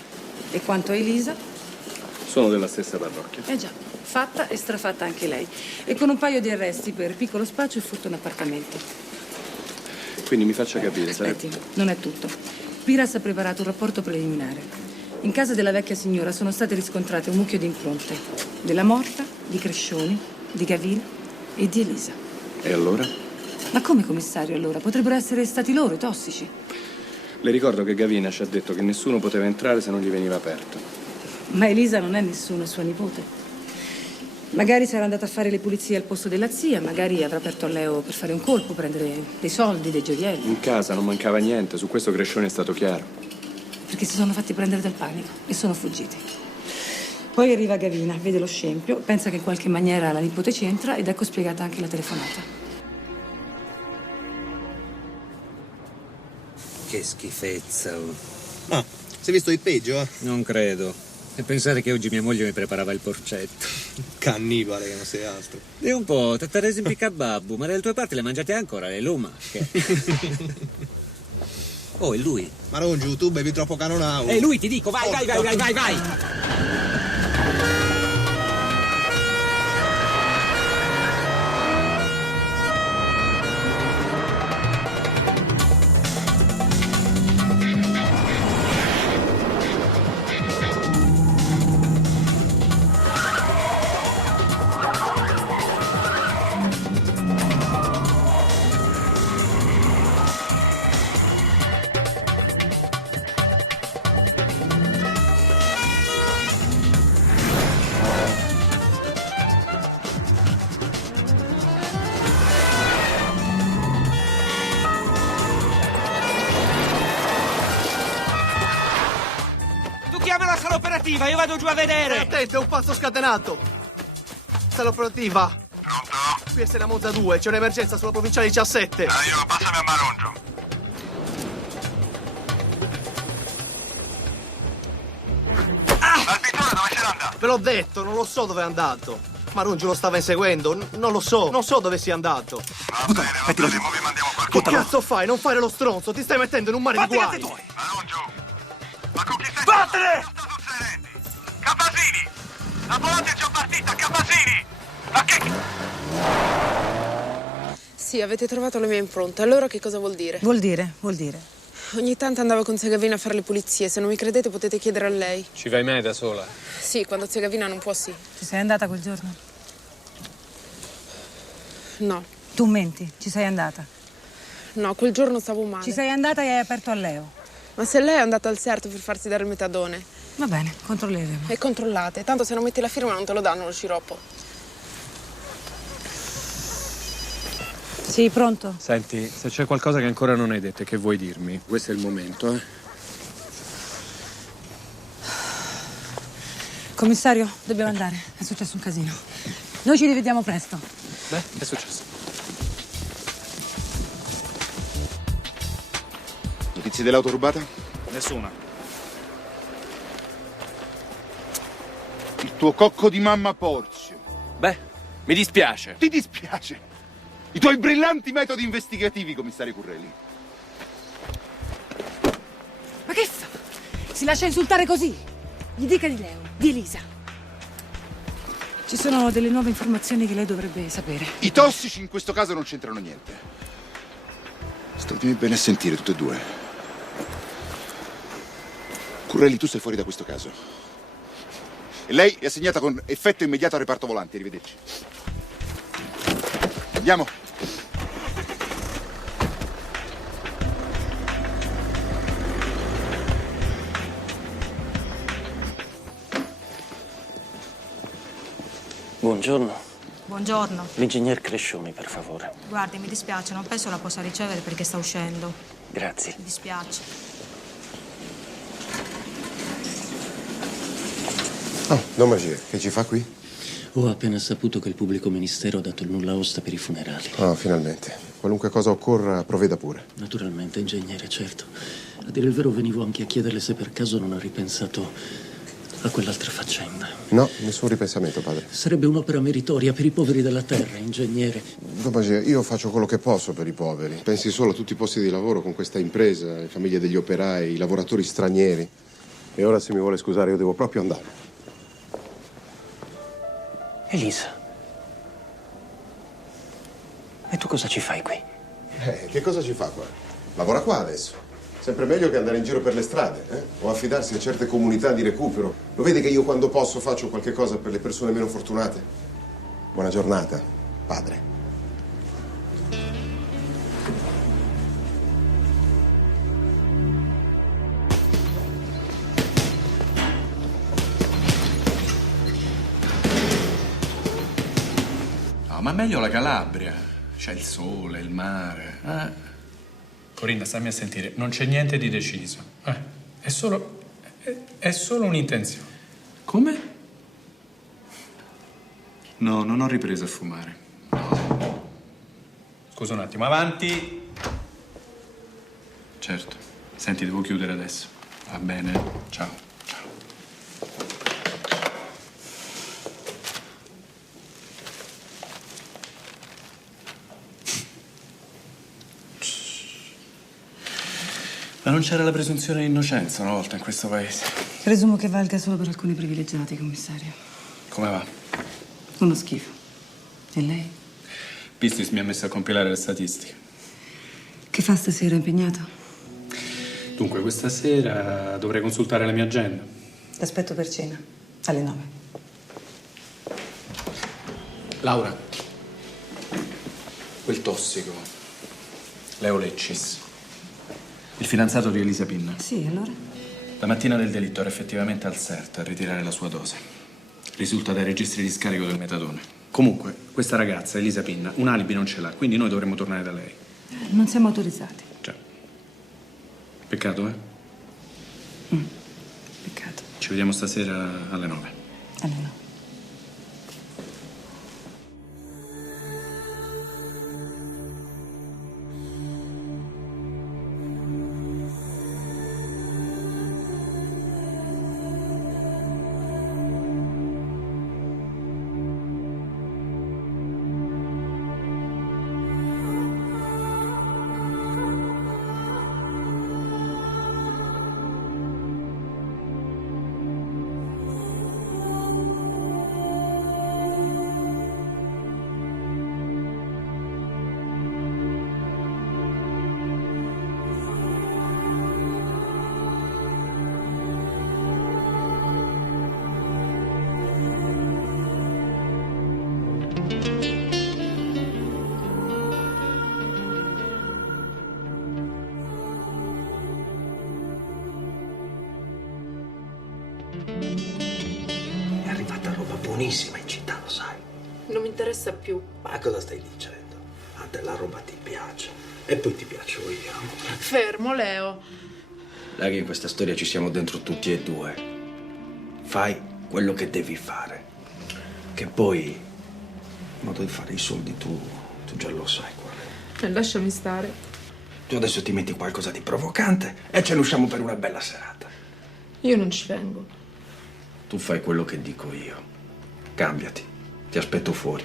E quanto a Elisa? Sono della stessa parrocchia. Eh già, fatta e strafatta anche lei. E con un paio di arresti per piccolo spaccio e furto in appartamento. Quindi mi faccia capire, Aspetti, non è tutto. Piras ha preparato un rapporto preliminare. In casa della vecchia signora sono state riscontrate un mucchio di impronte. Della morta, di Crescioni, di Gavina e di Elisa. E allora? Ma come, commissario, allora? Potrebbero essere stati loro, i tossici. Le ricordo che Gavina ci ha detto che nessuno poteva entrare se non gli veniva aperto. Ma Elisa non è nessuno, è sua nipote. Magari sarà andata a fare le pulizie al posto della zia, magari avrà aperto a Leo per fare un colpo, prendere dei soldi, dei gioielli. In casa non mancava niente, su questo Crescioni è stato chiaro. Perché si sono fatti prendere dal panico e sono fuggiti. Poi arriva Gavina, vede lo scempio, pensa che in qualche maniera la nipote c'entra ed ecco spiegata anche la telefonata. Che schifezza. Ah, si è visto il peggio, Non credo. E pensare che oggi mia moglie mi preparava il porcetto. Cannibale che non sei altro. E un po', tattaresi in picababbu, ma dalle tue parti le mangiate ancora, le lumache. Oh, è lui. Marongiu, tu bevi troppo canonau. È lui, ti dico, vai, vai, vai, vai, vai, vai! Chiama la sala operativa, io vado giù a vedere. Attento, è un pazzo scatenato. Sala operativa. Pronto? Qui è Sena Monza 2, c'è un'emergenza sulla provinciale 17. Io passami a Marongio. Al pittore dove c'era andato? Ve l'ho detto, non lo so dove è andato. Marongio lo stava inseguendo, non lo so, non so dove sia andato. Va bene, vi mandiamo Che cazzo fai? Non fare lo stronzo, ti stai mettendo in un mare di guai. Marongio. Ma con chi sei? Vattene! Capasini! La volata è già partita, Capasini! Ma che... Sì, avete trovato le mie impronte. Allora che cosa vuol dire? Vuol dire. Ogni tanto andavo con zia Gavina a fare le pulizie. Se non mi credete potete chiedere a lei. Ci vai mai da sola? Sì, quando zia Gavina non può, sì. Ci sei andata quel giorno? No. Tu menti, ci sei andata. No, quel giorno stavo male. Ci sei andata e hai aperto a Leo. Ma se lei è andata al CERT per farsi dare il metadone? Va bene, controlleremo. E controllate, tanto se non metti la firma non te lo danno lo sciroppo. Sì, pronto? Senti, se c'è qualcosa che ancora non hai detto e che vuoi dirmi, questo è il momento, Commissario, dobbiamo andare. È successo un casino. Noi ci rivediamo presto. Beh, è successo. Notizie dell'auto rubata? Nessuna. Il tuo cocco di mamma Porzio. Beh, mi dispiace. Ti dispiace? I tuoi brillanti metodi investigativi, commissario Currelli. Ma che fa? Si lascia insultare così? Gli dica di Leo, di Elisa. Ci sono delle nuove informazioni che lei dovrebbe sapere. I tossici in questo caso non c'entrano niente. Statemi bene a sentire tutte e due. Currelli, tu sei fuori da questo caso. E lei è assegnata con effetto immediato al reparto volanti. Arrivederci. Andiamo. Buongiorno. Buongiorno. L'ingegner Crescioni, per favore. Guardi, mi dispiace, non penso la possa ricevere perché sta uscendo. Grazie. Mi dispiace. Oh, Don Magier, che ci fa qui? Ho appena saputo che il pubblico ministero ha dato il nulla osta per i funerali. Oh, finalmente. Qualunque cosa occorra, provveda pure. Naturalmente, ingegnere, certo. A dire il vero, venivo anche a chiederle se per caso non ha ripensato a quell'altra faccenda. No, nessun ripensamento, padre. Sarebbe un'opera meritoria per i poveri della terra, ingegnere. Don Magier, io faccio quello che posso per i poveri. Pensi solo a tutti i posti di lavoro con questa impresa, le famiglie degli operai, i lavoratori stranieri. E ora, se mi vuole scusare, io devo proprio andare. Elisa. E tu cosa ci fai qui? Che cosa ci fa qua? Lavora qua adesso. Sempre meglio che andare in giro per le strade, o affidarsi a certe comunità di recupero. Lo vede che io quando posso faccio qualche cosa per le persone meno fortunate? Buona giornata, padre. No, ma meglio la Calabria. C'è il sole, il mare. Corinna, stammi a sentire, non c'è niente di deciso. È solo un'intenzione. Come? No, non ho ripreso a fumare. No. Scusa un attimo, avanti. Certo. Senti, devo chiudere adesso. Va bene? Ciao. Ma non c'era la presunzione di innocenza una volta in questo paese? Presumo che valga solo per alcuni privilegiati, commissario. Come va? Uno schifo. E lei? Pistis mi ha messo a compilare le statistiche. Che fa stasera, impegnato? Dunque, questa sera dovrei consultare la mia agenda. L'aspetto per cena, alle 9. Laura, quel tossico, Leo Leccis, il fidanzato di Elisa Pinna. Sì, allora? La mattina del delitto era effettivamente al CERT a ritirare la sua dose. Risulta dai registri di scarico del metadone. Comunque, questa ragazza, Elisa Pinna, un alibi non ce l'ha, quindi noi dovremmo tornare da lei. Non siamo autorizzati. Già. Peccato, eh? Peccato. Ci vediamo stasera alle 9. Alle 9. È arrivata roba buonissima in città, lo sai. Non mi interessa più. Ma cosa stai dicendo? A te la roba ti piace. E poi ti piaccio io. Fermo, Leo. Dai che in questa storia ci siamo dentro tutti e due. Fai quello che devi fare. Che poi il modo di fare i soldi tu già lo sai qual è. Lasciami stare. Tu adesso ti metti qualcosa di provocante e ce ne usciamo per una bella serata. Io non ci vengo. Tu fai quello che dico io. Cambiati. Ti aspetto fuori.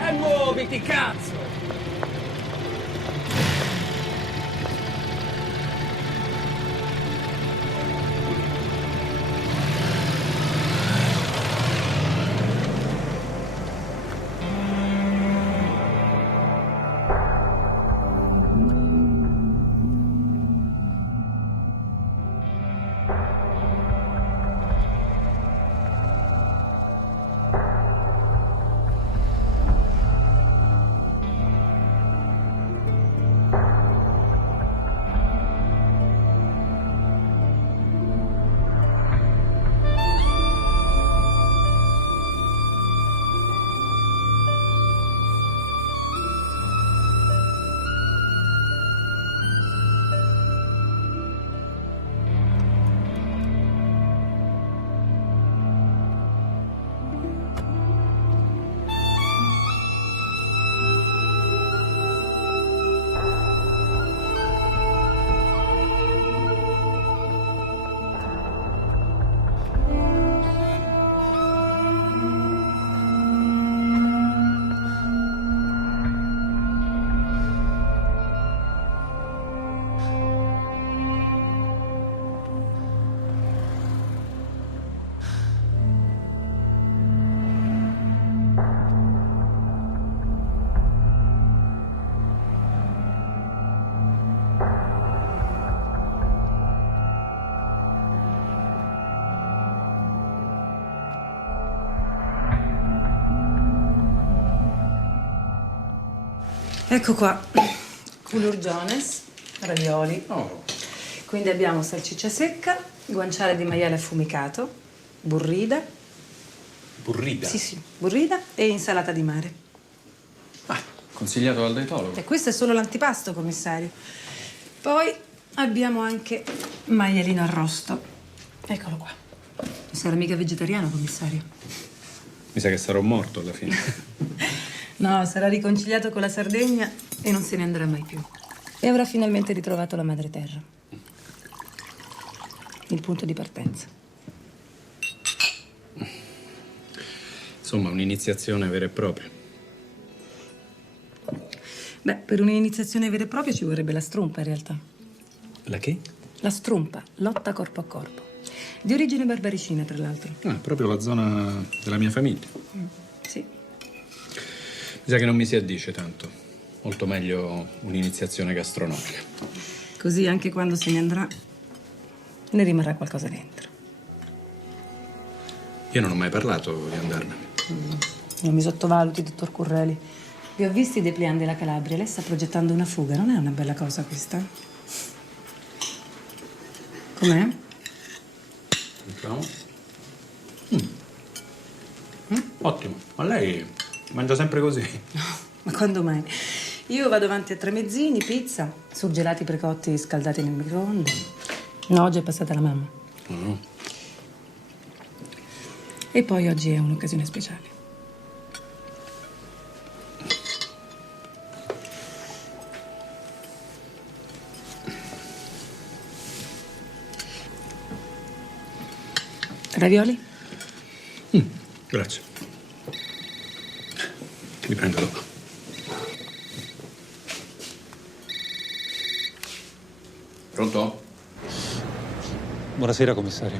E muoviti, cazzo! Ecco qua. Culurgiones, ravioli. Quindi abbiamo salsiccia secca, guanciale di maiale affumicato, burrida. Burrida? Sì, burrida e insalata di mare. Consigliato dal dietologo. E questo è solo l'antipasto, commissario. Poi abbiamo anche maialino arrosto. Eccolo qua. Non sarà mica vegetariano, commissario? Mi sa che sarò morto alla fine. No, sarà riconciliato con la Sardegna e non se ne andrà mai più. E avrà finalmente ritrovato la madreterra. Il punto di partenza. Insomma, un'iniziazione vera e propria. Beh, per un'iniziazione vera e propria ci vorrebbe la strumpa, in realtà. La che? La strumpa, lotta corpo a corpo. Di origine barbaricina, tra l'altro. Ah, proprio la zona della mia famiglia. Sì. Mi sa che non mi si addice tanto. Molto meglio un'iniziazione gastronomica. Così anche quando se ne andrà, ne rimarrà qualcosa dentro. Io non ho mai parlato di andarmene. Non mi sottovaluti, dottor Curreli. Vi ho visti dépliant della Calabria. Lei sta progettando una fuga. Non è una bella cosa questa? Com'è? Diciamo. Ottimo. Ma lei mangia sempre così? Ma quando mai? Io vado avanti a tramezzini, pizza, surgelati precotti scaldati nel microonde. No, oggi è passata la mamma. E poi oggi è un'occasione speciale. Ravioli? Grazie. Mi prendo dopo. Pronto? Buonasera, commissario.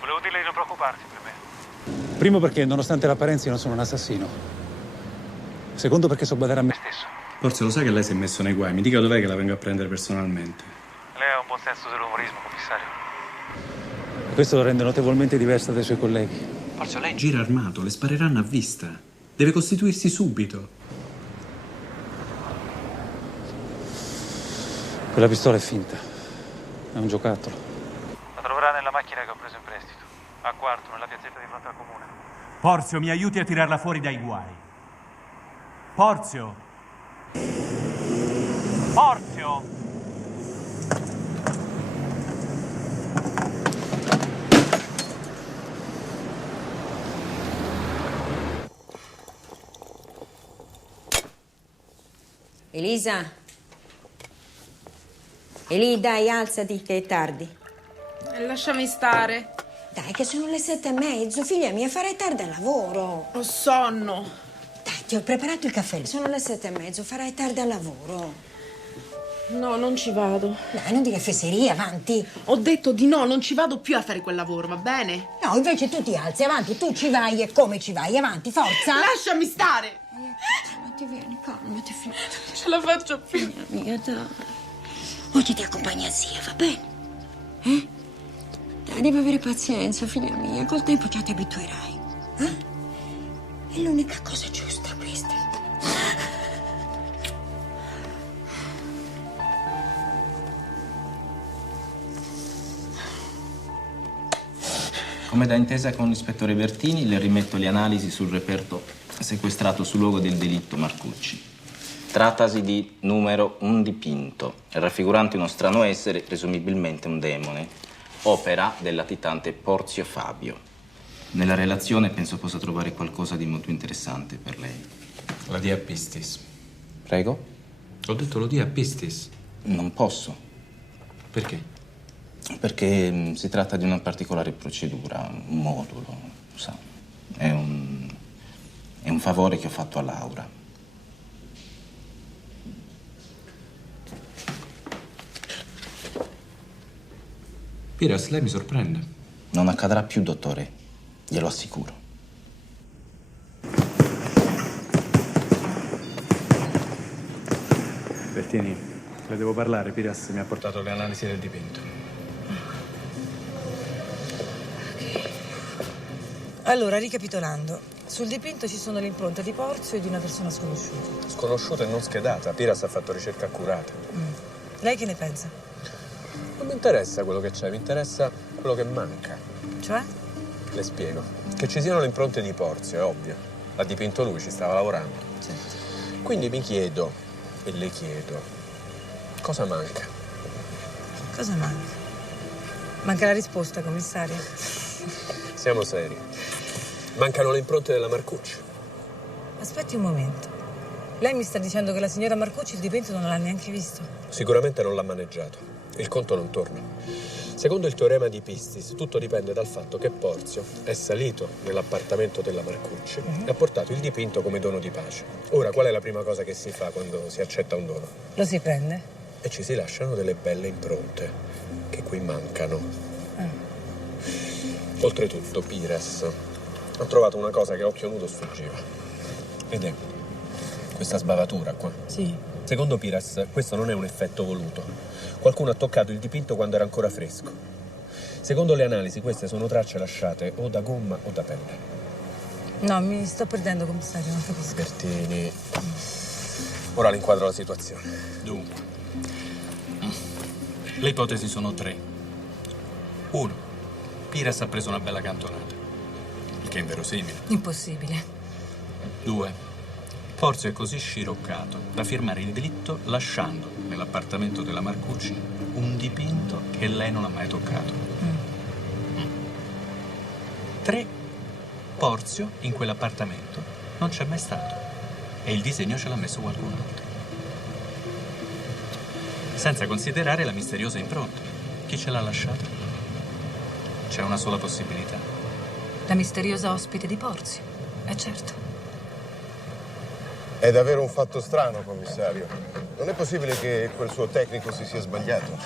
Volevo dirle di non preoccuparsi per me. Primo perché, nonostante l'apparenza, io non sono un assassino. Secondo perché so badare a me stesso. Forse lo sa che lei si è messo nei guai. Mi dica dov'è che la vengo a prendere personalmente. Lei ha un buon senso dell'umorismo, commissario. Questo lo rende notevolmente diversa dai suoi colleghi. Forse lei gira armato, le spareranno a vista. Deve costituirsi subito. Quella pistola è finta. È un giocattolo. La troverà nella macchina che ho preso in prestito. A Quarto, nella piazzetta di fronte al comune. Porzio, mi aiuti a tirarla fuori dai guai. Porzio! Porzio! Elisa? Eli, dai, alzati che è tardi. Lasciami stare. Dai, che sono le 7:30, figlia mia, farai tardi al lavoro. Ho sonno. Dai, ti ho preparato il caffè, sono le 7:30, farai tardi al lavoro. No, non ci vado. Dai, non dire fesserie, avanti. Ho detto di no, non ci vado più a fare quel lavoro, va bene? No, invece tu ti alzi, avanti, tu ci vai e come ci vai, avanti, forza. Lasciami stare. Ti vieni, calmati, figlia. Non ce la faccio più. Figlia mia, dai. Oggi ti accompagna zia, va bene? Dai, devi avere pazienza, figlia mia. Col tempo già ti abituerai. È l'unica cosa giusta questa. Come da intesa con l'ispettore Bertini, le rimetto le analisi sul reperto sequestrato sul luogo del delitto Marcucci. Trattasi di numero un dipinto, raffigurante uno strano essere, presumibilmente un demone, opera del latitante Porzio Fabio. Nella relazione penso possa trovare qualcosa di molto interessante per lei. La dia a Pistis. Prego? Ho detto lo dia a Pistis. Non posso. Perché? Perché si tratta di una particolare procedura, un modulo, sa. È un favore che ho fatto a Laura. Piras, lei mi sorprende. Non accadrà più, dottore. Glielo assicuro. Bertini, le devo parlare. Piras mi ha portato le analisi del dipinto. Allora, ricapitolando, Sul dipinto ci sono le impronte di Porzio e di una persona sconosciuta. Sconosciuta e non schedata. Piras ha fatto ricerche accurate. Lei che ne pensa? Non mi interessa quello che c'è, mi interessa quello che manca. Cioè? Le spiego. Che ci siano le impronte di Porzio, è ovvio. L'ha dipinto lui, ci stava lavorando. Certo. Quindi mi chiedo, e le chiedo, cosa manca? Cosa manca? Manca la risposta, commissario. Siamo seri. Mancano le impronte della Marcucci. Aspetti un momento. Lei mi sta dicendo che la signora Marcucci il dipinto non l'ha neanche visto? Sicuramente non l'ha maneggiato. Il conto non torna. Secondo il teorema di Pistis, tutto dipende dal fatto che Porzio è salito nell'appartamento della Marcucci e ha portato il dipinto come dono di pace. Ora, qual è la prima cosa che si fa quando si accetta un dono? Lo si prende? E ci si lasciano delle belle impronte, che qui mancano. Oltretutto, Piras ha trovato una cosa che a occhio nudo sfuggiva. Ed è questa sbavatura qua. Sì. Secondo Piras, questo non è un effetto voluto. Qualcuno ha toccato il dipinto quando era ancora fresco. Secondo le analisi, queste sono tracce lasciate o da gomma o da pelle. No, mi sto perdendo, commissario, non capisco. Bertini. Ora le inquadro la situazione. Dunque, le ipotesi sono 3. 1. Piras ha preso una bella cantonata, il che è inverosimile. Impossibile. 2. Porzio è così sciroccato da firmare il delitto lasciando nell'appartamento della Marcucci un dipinto che lei non ha mai toccato. 3. Porzio in quell'appartamento non c'è mai stato e il disegno ce l'ha messo qualcun altro. Senza considerare la misteriosa impronta. Chi ce l'ha lasciata? C'è una sola possibilità. La misteriosa ospite di Porzio, è certo. È davvero un fatto strano, commissario. Non è possibile che quel suo tecnico si sia sbagliato.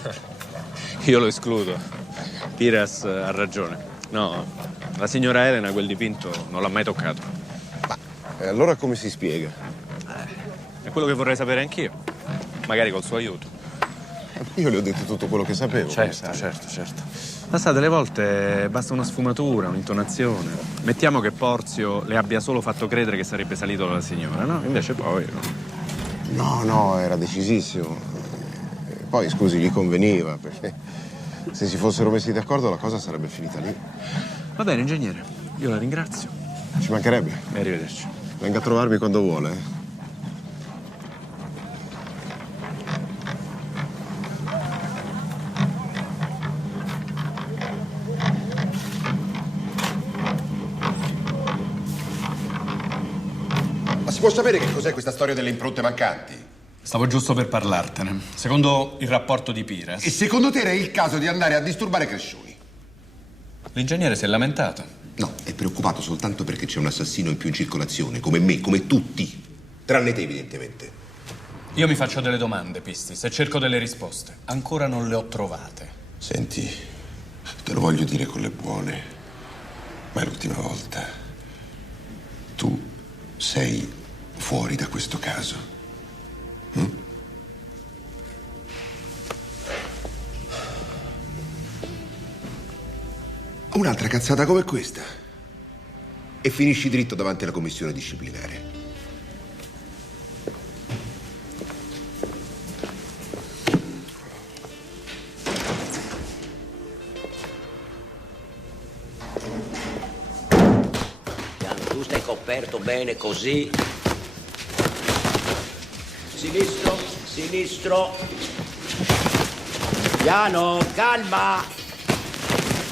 Io lo escludo. Piras ha ragione. No, la signora Elena quel dipinto non l'ha mai toccato. Ma allora come si spiega? È quello che vorrei sapere anch'io. Magari col suo aiuto. Io le ho detto tutto quello che sapevo. Certo. Ma delle volte basta una sfumatura, un'intonazione. Mettiamo che Porzio le abbia solo fatto credere che sarebbe salito la signora, no? Invece poi... No, era decisissimo. Poi, scusi, gli conveniva, perché se si fossero messi d'accordo la cosa sarebbe finita lì. Va bene, ingegnere. Io la ringrazio. Ci mancherebbe. E arrivederci. Venga a trovarmi quando vuole, Si può sapere che cos'è questa storia delle impronte mancanti? Stavo giusto per parlartene. Secondo il rapporto di Piras... E secondo te era il caso di andare a disturbare Crescioni? L'ingegnere si è lamentato. No, è preoccupato soltanto perché c'è un assassino in più in circolazione, come me, come tutti. Tranne te, evidentemente. Io mi faccio delle domande, Pistis, e cerco delle risposte. Ancora non le ho trovate. Senti, te lo voglio dire con le buone, ma è l'ultima volta. Tu sei fuori da questo caso. Un'altra cazzata come questa e finisci dritto davanti alla commissione disciplinare. Tu stai coperto bene così. Sinistro. Piano, calma.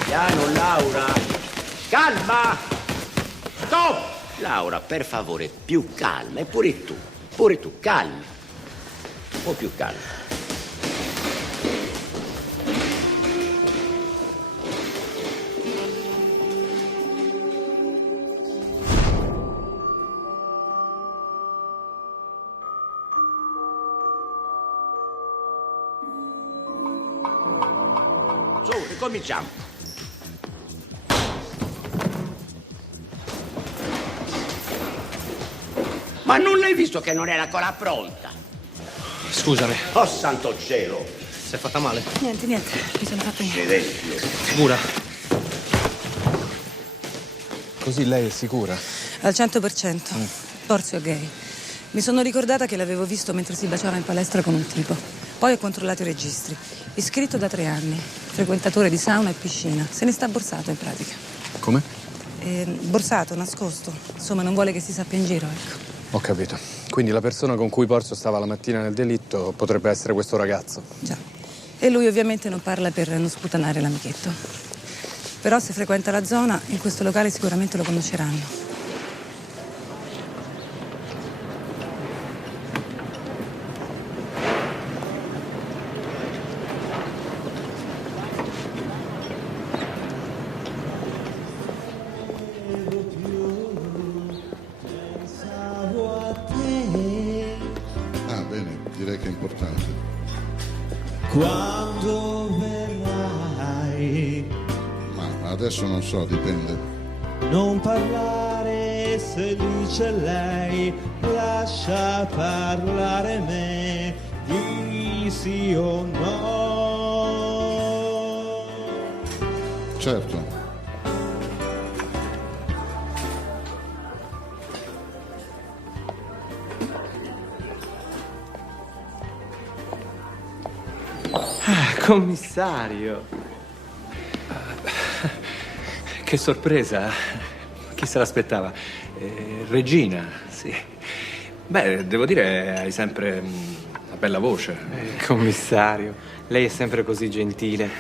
Piano, Laura. Calma. Stop. Laura, per favore, più calma. E pure tu, calma. Un po' più calma. Su, ricominciamo. Ma non l'hai visto che non era ancora pronta? Scusami. Oh, santo cielo. Si è fatta male? Niente, mi sono fatta niente. Silenzio. Sicura? Così lei è sicura? Al 100%. Porzio è gay. Mi sono ricordata che l'avevo visto mentre si baciava in palestra con un tipo. Poi ho controllato i registri. Iscritto da 3 anni. Frequentatore di sauna e piscina. Se ne sta borsato, in pratica. Come? Borsato, nascosto. Insomma, non vuole che si sappia in giro, ecco. Ho capito. Quindi la persona con cui Porzio stava la mattina nel delitto potrebbe essere questo ragazzo. Già. E lui ovviamente non parla per non sputanare l'amichetto. Però se frequenta la zona, in questo locale sicuramente lo conosceranno. Quando verrai? Ma adesso non so, dipende. Non parlare se dice lei, lascia parlare me, di sì o no. Certo. Commissario! Che sorpresa! Chi se l'aspettava? Regina, sì. Beh, devo dire, hai sempre una bella voce. Commissario, lei è sempre così gentile.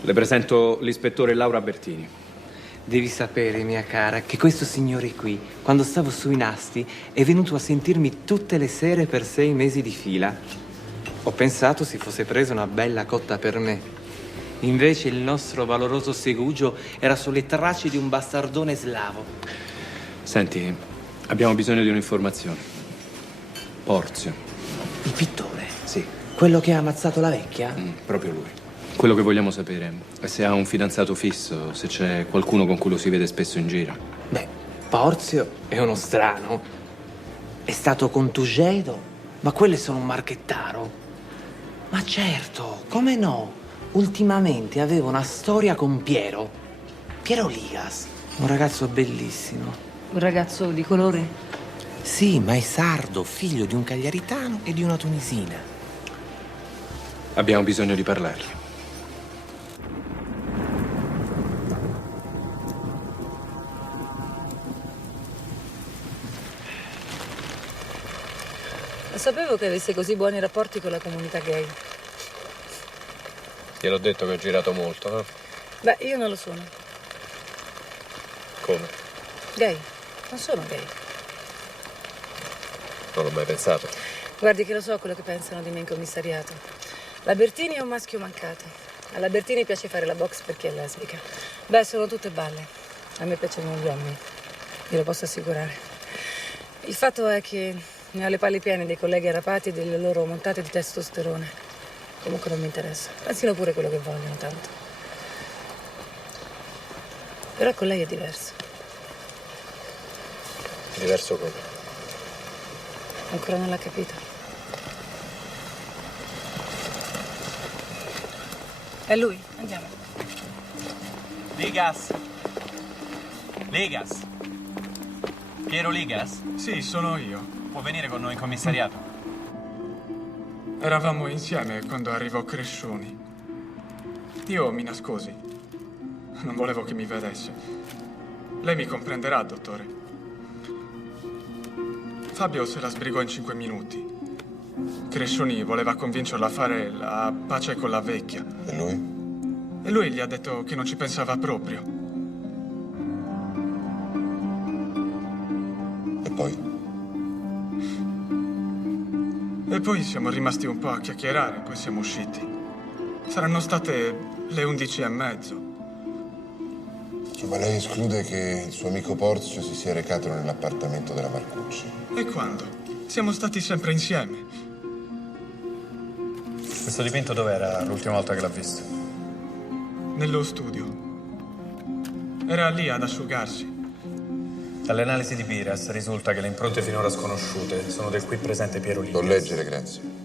Le presento l'ispettore Laura Bertini. Devi sapere, mia cara, che questo signore qui, quando stavo sui nasti, è venuto a sentirmi tutte le sere per 6 mesi di fila. Ho pensato si fosse preso una bella cotta per me. Invece il nostro valoroso Segugio era sulle tracce di un bastardone slavo. Senti, abbiamo bisogno di un'informazione. Porzio. Il pittore? Sì. Quello che ha ammazzato la vecchia? Proprio lui. Quello che vogliamo sapere è se ha un fidanzato fisso, se c'è qualcuno con cui lo si vede spesso in giro. Beh, Porzio è uno strano. È stato con Tugedo, ma quello è solo un marchettaro. Ma certo, come no? Ultimamente avevo una storia con Piero Ligas, un ragazzo bellissimo. Un ragazzo di colore? Sì, ma è sardo, figlio di un cagliaritano e di una tunisina. Abbiamo bisogno di parlargli. Sapevo che avesse così buoni rapporti con la comunità gay. Gliel'ho detto che ho girato molto, no? Beh, io non lo sono. Come? Gay. Non sono gay. Non l'ho mai pensato. Guardi che lo so quello che pensano di me in commissariato. La Bertini è un maschio mancato. Alla Bertini piace fare la box per chi è lesbica. Beh, sono tutte balle. A me piacciono gli uomini. Glielo posso assicurare. Il fatto è che ne ho le palle piene dei colleghi arrapati e delle loro montate di testosterone. Comunque non mi interessa. Pensino pure quello che vogliono, tanto. Però con lei è diverso. Diverso come? Ancora non l'ha capito. È lui, andiamo. Ligas. Ligas. Piero Ligas? Sì, sono io. Può venire con noi in commissariato? Eravamo insieme quando arrivò Crescioni. Io mi nascosi. Non volevo che mi vedesse. Lei mi comprenderà, dottore. Fabio se la sbrigò in 5 minuti. Crescioni voleva convincerlo a fare la pace con la vecchia. E lui? E lui gli ha detto che non ci pensava proprio. E poi? E poi siamo rimasti un po' a chiacchierare, poi siamo usciti. Saranno state le 11:30. Ma lei esclude che il suo amico Porzio si sia recato nell'appartamento della Marcucci? E quando? Siamo stati sempre insieme. Questo dipinto dov'era l'ultima volta che l'ha visto? Nello studio. Era lì ad asciugarsi. Dalle analisi di Piras risulta che le impronte finora sconosciute sono del qui presente Piero Ligas. Non leggere, grazie.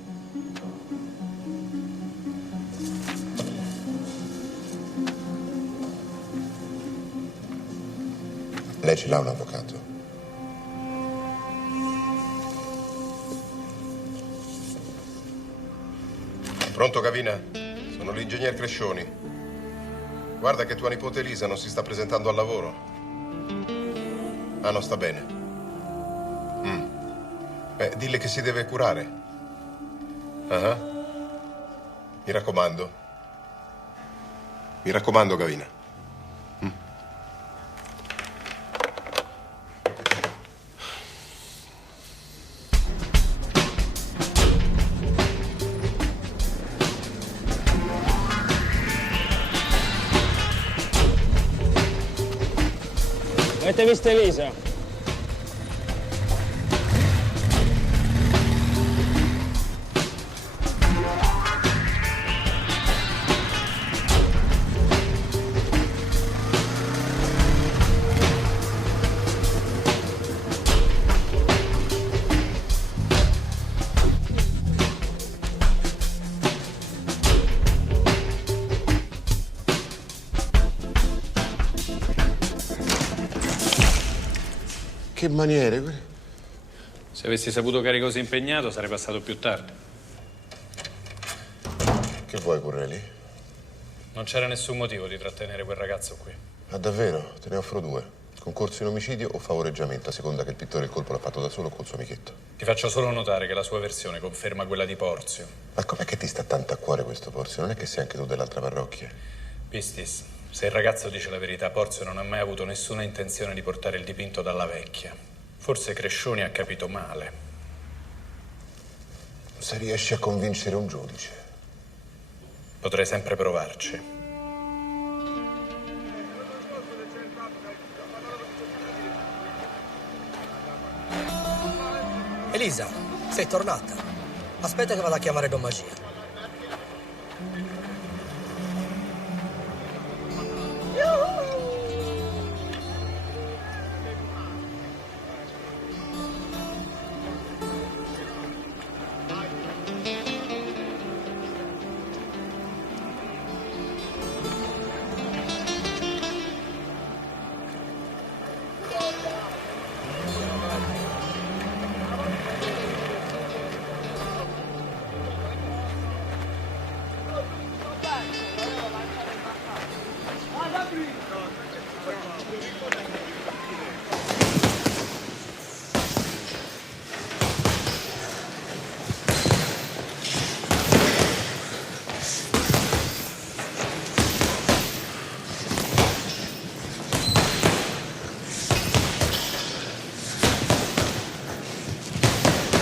Lei ce l'ha un avvocato? Pronto, Gavina? Sono l'ingegner Crescioni. Guarda che tua nipote Elisa non si sta presentando al lavoro. Ah, non sta bene. Dille che si deve curare. Mi raccomando. Mi raccomando, Gavina. Avete visto Elisa? Che maniere? Se avessi saputo che eri così impegnato, sarei passato più tardi. Che vuoi, Currelli? Non c'era nessun motivo di trattenere quel ragazzo qui. Ah, davvero? Te ne offro due. Concorso in omicidio o favoreggiamento, a seconda che il pittore il colpo l'ha fatto da solo o col suo amichetto. Ti faccio solo notare che la sua versione conferma quella di Porzio. Ma com'è che ti sta tanto a cuore questo Porzio? Non è che sei anche tu dell'altra parrocchia? Pistis, se il ragazzo dice la verità, Porzio non ha mai avuto nessuna intenzione di portare il dipinto dalla vecchia. Forse Crescioni ha capito male. Se riesci a convincere un giudice. Potrei sempre provarci. Elisa, sei tornata. Aspetta che vado a chiamare Don Magia.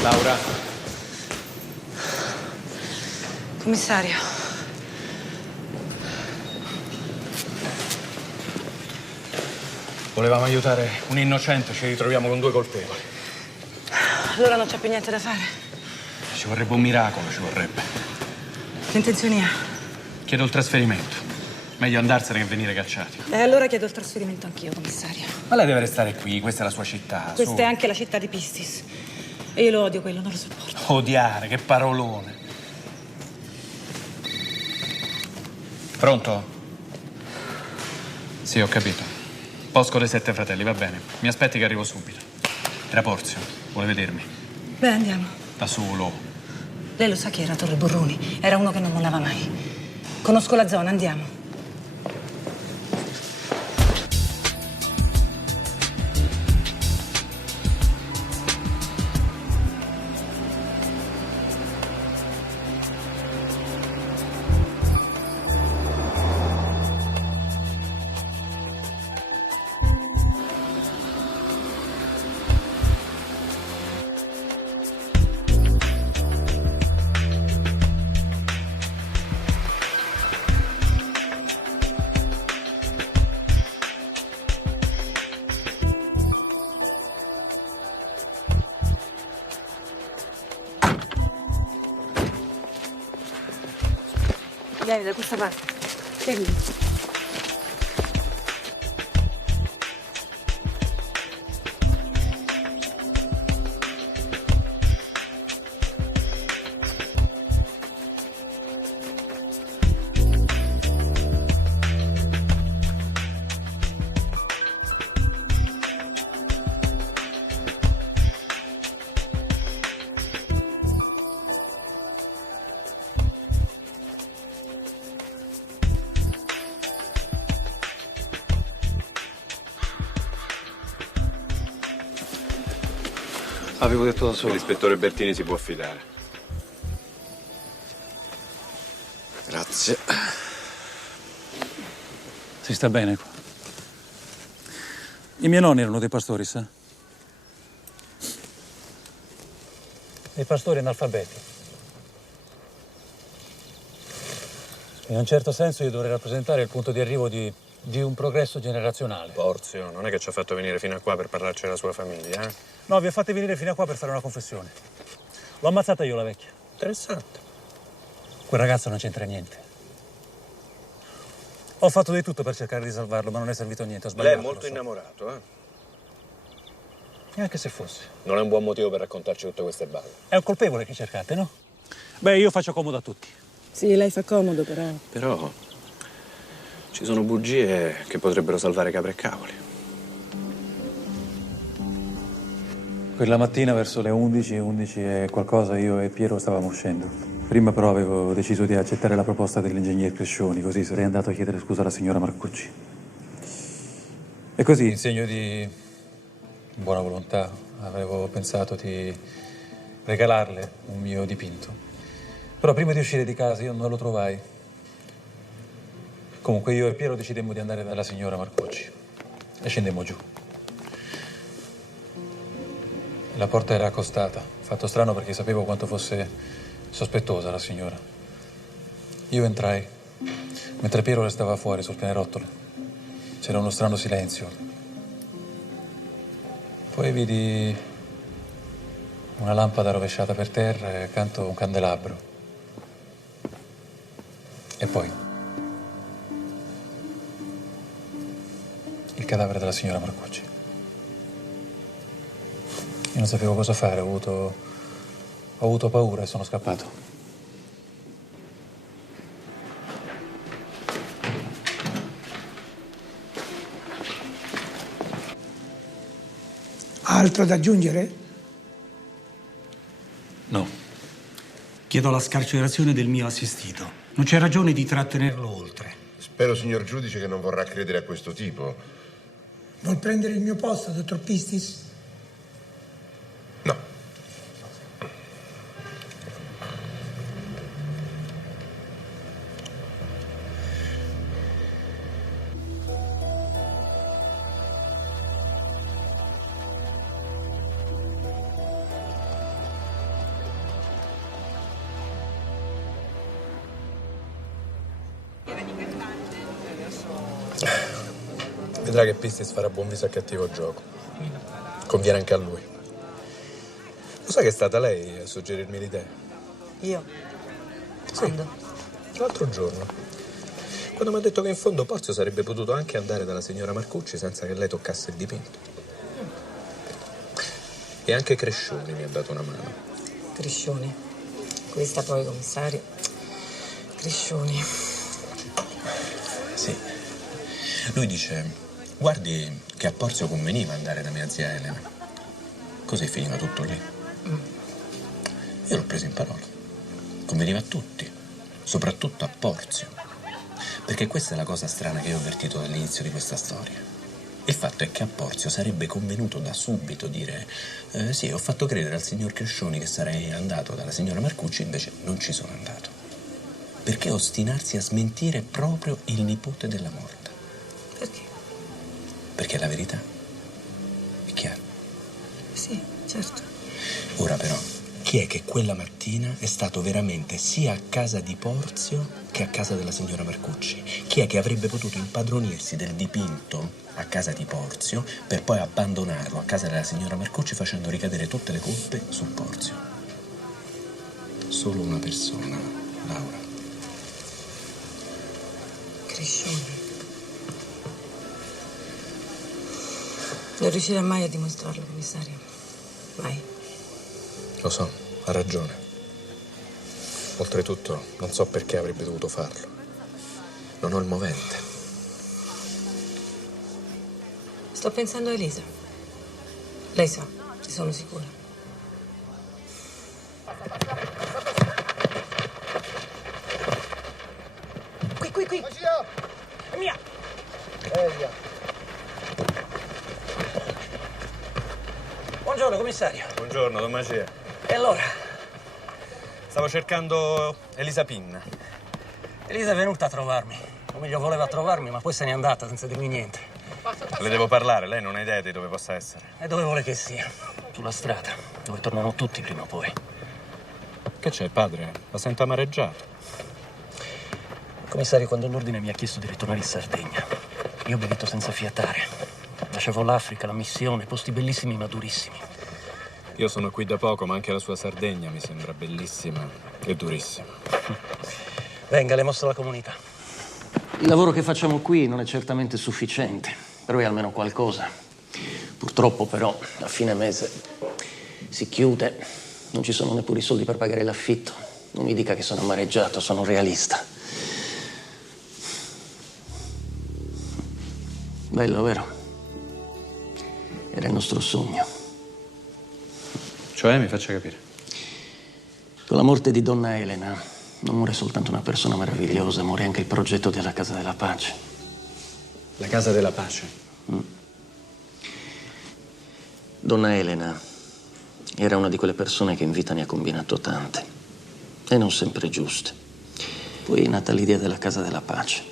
Laura. Commissario. Volevamo aiutare un innocente, ci ritroviamo con due colpevoli. Allora non c'è più niente da fare. Ci vorrebbe un miracolo, ci vorrebbe. Che intenzioni ha? Chiedo il trasferimento. Meglio andarsene che venire cacciati. E allora chiedo il trasferimento anch'io, commissario. Ma lei deve restare qui, questa è la sua città. Questa su. è anche la città di Pistis. E io lo odio quello, non lo sopporto. Odiare, che parolone. Pronto? Sì, ho capito. Bosco dei Sette Fratelli, va bene. Mi aspetti che arrivo subito. Era Porzio, vuole vedermi? Beh, andiamo. Da solo. Lei lo sa chi era Torre Burroni? Era uno che non mollava mai. Conosco la zona, andiamo. Vieni da questa parte. Seguimi. Avevo detto da solo. L'ispettore Bertini si può affidare. Grazie. Si sta bene qua. I miei nonni erano dei pastori, sa? Dei pastori analfabeti. In un certo senso io dovrei rappresentare il punto di arrivo di un progresso generazionale. Porzio, non è che ci ha fatto venire fino a qua per parlarci della sua famiglia, eh? No, vi ho fatti venire fino a qua per fare una confessione. L'ho ammazzata io, la vecchia. Interessante. Quel ragazzo non c'entra niente. Ho fatto di tutto per cercare di salvarlo, ma non è servito a niente. Ho sbagliato. Lei è molto innamorato, eh? E anche se fosse. Non è un buon motivo per raccontarci tutte queste balle. È un colpevole che cercate, no? Beh, io faccio comodo a tutti. Sì, lei fa comodo, però. Però ci sono bugie che potrebbero salvare capre e cavoli. Quella mattina verso le 11 e qualcosa, io e Piero stavamo uscendo. Prima però avevo deciso di accettare la proposta dell'ingegner Crescioni, così sarei andato a chiedere scusa alla signora Marcucci. E così, in segno di buona volontà, avevo pensato di regalarle un mio dipinto. Però prima di uscire di casa io non lo trovai. Comunque io e Piero decidemmo di andare dalla signora Marcucci e scendemmo giù. La porta era accostata, fatto strano perché sapevo quanto fosse sospettosa la signora. Io entrai, mentre Piero restava fuori sul pianerottolo. C'era uno strano silenzio. Poi vidi una lampada rovesciata per terra e accanto un candelabro. E poi il cadavere della signora Marcucci. Io non sapevo cosa fare, ho avuto paura e sono scappato. Altro da aggiungere? No. Chiedo la scarcerazione del mio assistito. Non c'è ragione di trattenerlo oltre. Spero, signor giudice, che non vorrà credere a questo tipo. Vuol prendere il mio posto, dottor Pistis? No. Vedrà che Pistis farà buon viso a cattivo gioco. Conviene anche a lui. Lo sai che è stata lei a suggerirmi l'idea? Io? Quando? L'altro giorno. Quando mi ha detto che in fondo Porzio sarebbe potuto anche andare dalla signora Marcucci senza che lei toccasse il dipinto. E anche Crescioni mi ha dato una mano. Crescioni. Questa poi, commissario. Crescioni. Sì. Lui dice, guardi che a Porzio conveniva andare da mia zia Elena. Così finiva tutto lì. Io l'ho preso in parola. Conveniva a tutti, soprattutto a Porzio. Perché questa è la cosa strana che io ho avvertito dall'inizio di questa storia. Il fatto è che a Porzio sarebbe convenuto da subito dire sì, ho fatto credere al signor Crescioni che sarei andato dalla signora Marcucci, invece non ci sono andato. Perché ostinarsi a smentire proprio il nipote della morta? Perché? Perché è la verità. È chiaro? Sì, certo. Ora però, chi è che quella mattina è stato veramente sia a casa di Porzio che a casa della signora Marcucci? Chi è che avrebbe potuto impadronirsi del dipinto a casa di Porzio per poi abbandonarlo a casa della signora Marcucci facendo ricadere tutte le colpe su Porzio? Solo una persona, Laura. Crescioni. Non riuscirà mai a dimostrarlo, commissario. Mai. Lo so, ha ragione. Oltretutto, non so perché avrebbe dovuto farlo. Non ho il movente. Sto pensando a Elisa. Lei sa, ne sono sicura. Qui. È mia. Buongiorno, commissario. Buongiorno, Don Macia. E allora? Stavo cercando Elisa Pinna. Elisa è venuta a trovarmi. O meglio, voleva trovarmi, ma poi se n'è andata senza dirmi niente. Le devo parlare, lei non ha idea di dove possa essere. E dove vuole che sia? Sulla strada, dove tornano tutti prima o poi. Che c'è, padre? La sento amareggiato. Commissario, quando l'ordine mi ha chiesto di ritornare in Sardegna, io ho bevuto senza fiatare. Lasciavo l'Africa, la missione, posti bellissimi ma durissimi. Io sono qui da poco, ma anche la sua Sardegna mi sembra bellissima e durissima. Venga, le mostro la comunità. Il lavoro che facciamo qui non è certamente sufficiente, però è almeno qualcosa. Purtroppo, però, a fine mese si chiude. Non ci sono neppure i soldi per pagare l'affitto. Non mi dica che sono amareggiato, sono realista. Bello, vero? Era il nostro sogno. Cioè, mi faccia capire. Con la morte di Donna Elena non muore soltanto una persona meravigliosa, muore anche il progetto della Casa della Pace. La Casa della Pace? Donna Elena era una di quelle persone che in vita ne ha combinato tante, e non sempre giuste. Poi è nata l'idea della Casa della Pace,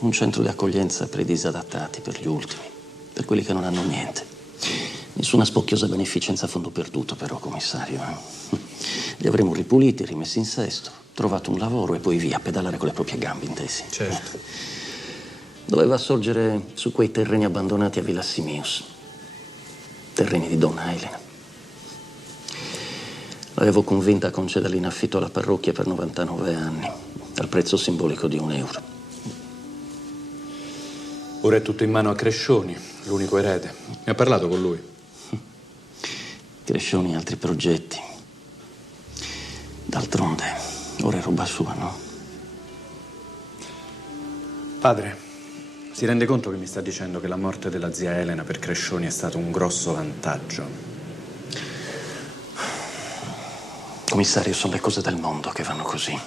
un centro di accoglienza per i disadattati, per gli ultimi, per quelli che non hanno niente. Nessuna spocchiosa beneficenza a fondo perduto, però, commissario. Li avremmo ripuliti, rimessi in sesto, trovato un lavoro e poi via, a pedalare con le proprie gambe, intesi. Certo. Doveva sorgere su quei terreni abbandonati a Villa Simius, terreni di Donna Elena. L'avevo convinta a concederli in affitto alla parrocchia per 99 anni, al prezzo simbolico di €1. Ora è tutto in mano a Crescioni, l'unico erede. Ne ha parlato con lui? Crescioni e altri progetti. D'altronde, ora è roba sua, no? Padre, si rende conto che mi sta dicendo che la morte della zia Elena per Crescioni è stato un grosso vantaggio? Commissario, sono le cose del mondo che vanno così.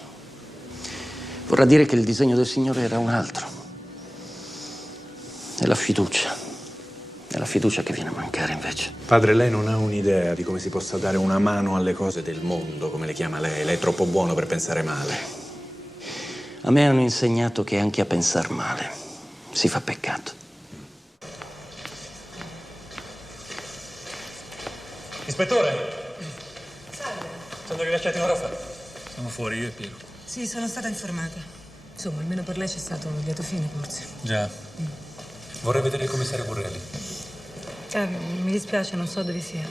Vorrà dire che il disegno del Signore era un altro. È la fiducia. È la fiducia che viene a mancare, invece. Padre, lei non ha un'idea di come si possa dare una mano alle cose del mondo, come le chiama lei. Lei è troppo buono per pensare male. A me hanno insegnato che anche a pensar male si fa peccato. Ispettore! Sono rilasciati un'ora fa. Sono fuori, io e Piero. Sì, sono stata informata. Insomma, almeno per lei c'è stato un lieto fine, forse. Già. Vorrei vedere il commissario Borrelli. Mi dispiace, non so dove sia.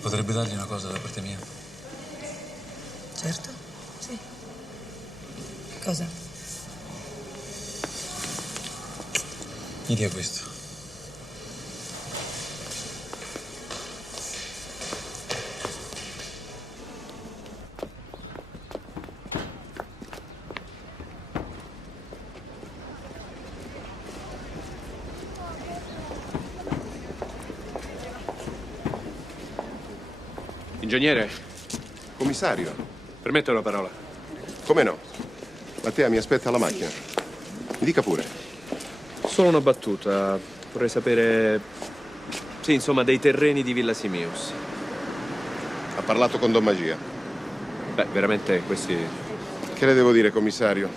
Potrebbe dargli una cosa da parte mia? Certo, sì. Cosa? Mi dia questo. Ingegnere, Commissario, permette una parola. come no? Mattea mi aspetta alla macchina. Mi dica pure. Solo una battuta. Vorrei sapere... Sì, insomma, dei terreni di Villa Simius. Ha parlato con Don Magia. Beh, veramente questi... Che le devo dire, commissario?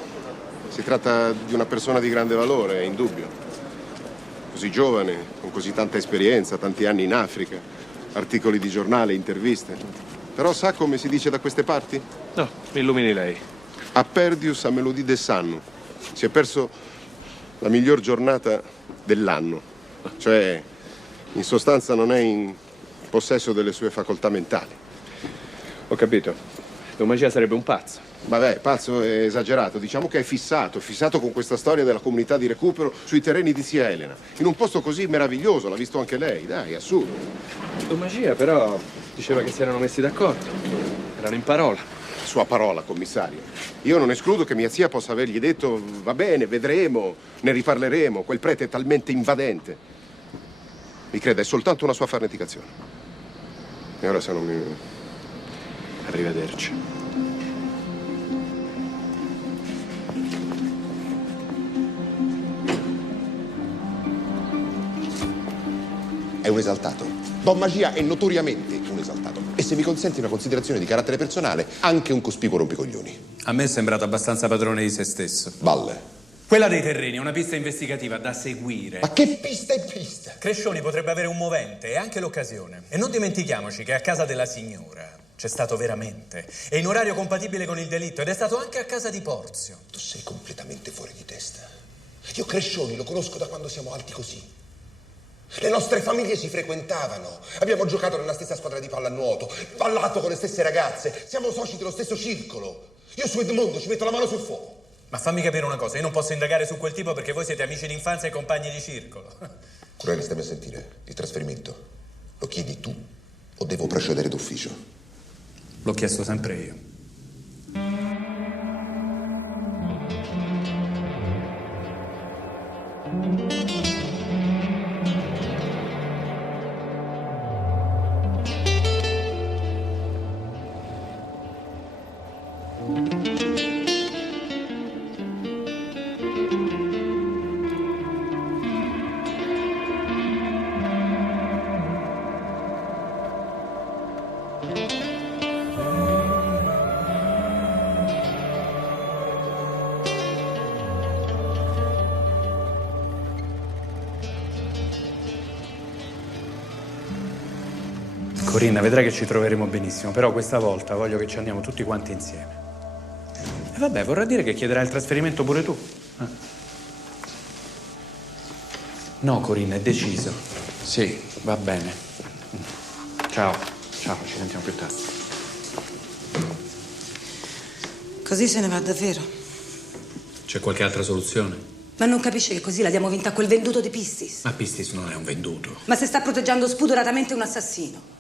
Si tratta di una persona di grande valore, è indubbio. Così giovane, con così tanta esperienza, tanti anni in Africa. Articoli di giornale, interviste. Però sa come si dice da queste parti? No, mi illumini lei. A perdius a melodie de sanno. Si è perso la miglior giornata dell'anno. Cioè, in sostanza non è in possesso delle sue facoltà mentali. Ho capito. Don Magia sarebbe un pazzo. Vabbè, pazzo è esagerato. Diciamo che è fissato con questa storia della comunità di recupero sui terreni di zia Elena. In un posto così meraviglioso, l'ha visto anche lei. Dai, assurdo. Don Magia, però, diceva che si erano messi d'accordo. Erano in parola. Sua parola, commissario. Io non escludo che mia zia possa avergli detto va bene, vedremo, ne riparleremo. Quel prete è talmente invadente. Mi creda, è soltanto una sua farneticazione. E ora se non mi... Arrivederci. è un esaltato. Don Magia è notoriamente un esaltato. E se mi consenti una considerazione di carattere personale, anche un cospicuo rompicoglioni. A me è sembrato abbastanza padrone di se stesso. Valle. Quella dei terreni è una pista investigativa da seguire. Ma che pista è pista? Crescioni potrebbe avere un movente e anche l'occasione. E non dimentichiamoci che a casa della signora c'è stato veramente. E in orario compatibile con il delitto. Ed è stato anche a casa di Porzio. Tu sei completamente fuori di testa. Io Crescioni lo conosco da quando siamo alti così. Le nostre famiglie si frequentavano. Abbiamo giocato nella stessa squadra di pallanuoto, ballato con le stesse ragazze. Siamo soci dello stesso circolo. Io su Edmondo ci metto la mano sul fuoco. Ma fammi capire una cosa, io non posso indagare su quel tipo perché voi siete amici d'infanzia e compagni di circolo. Curelli, stammi a sentire. Il trasferimento lo chiedi tu o devo procedere d'ufficio? L'ho chiesto sempre io. Corinna, vedrai che ci troveremo benissimo, però questa volta voglio che ci andiamo tutti quanti insieme. E vabbè, vorrà dire che chiederai il trasferimento pure tu. No, Corinna, è deciso. Sì, va bene. Ciao, ciao, ci sentiamo più tardi. Così se ne va davvero. C'è qualche altra soluzione? Ma non capisce che così la diamo vinta a quel venduto di Pistis? Ma Pistis non è un venduto. Ma se sta proteggiando spudoratamente un assassino.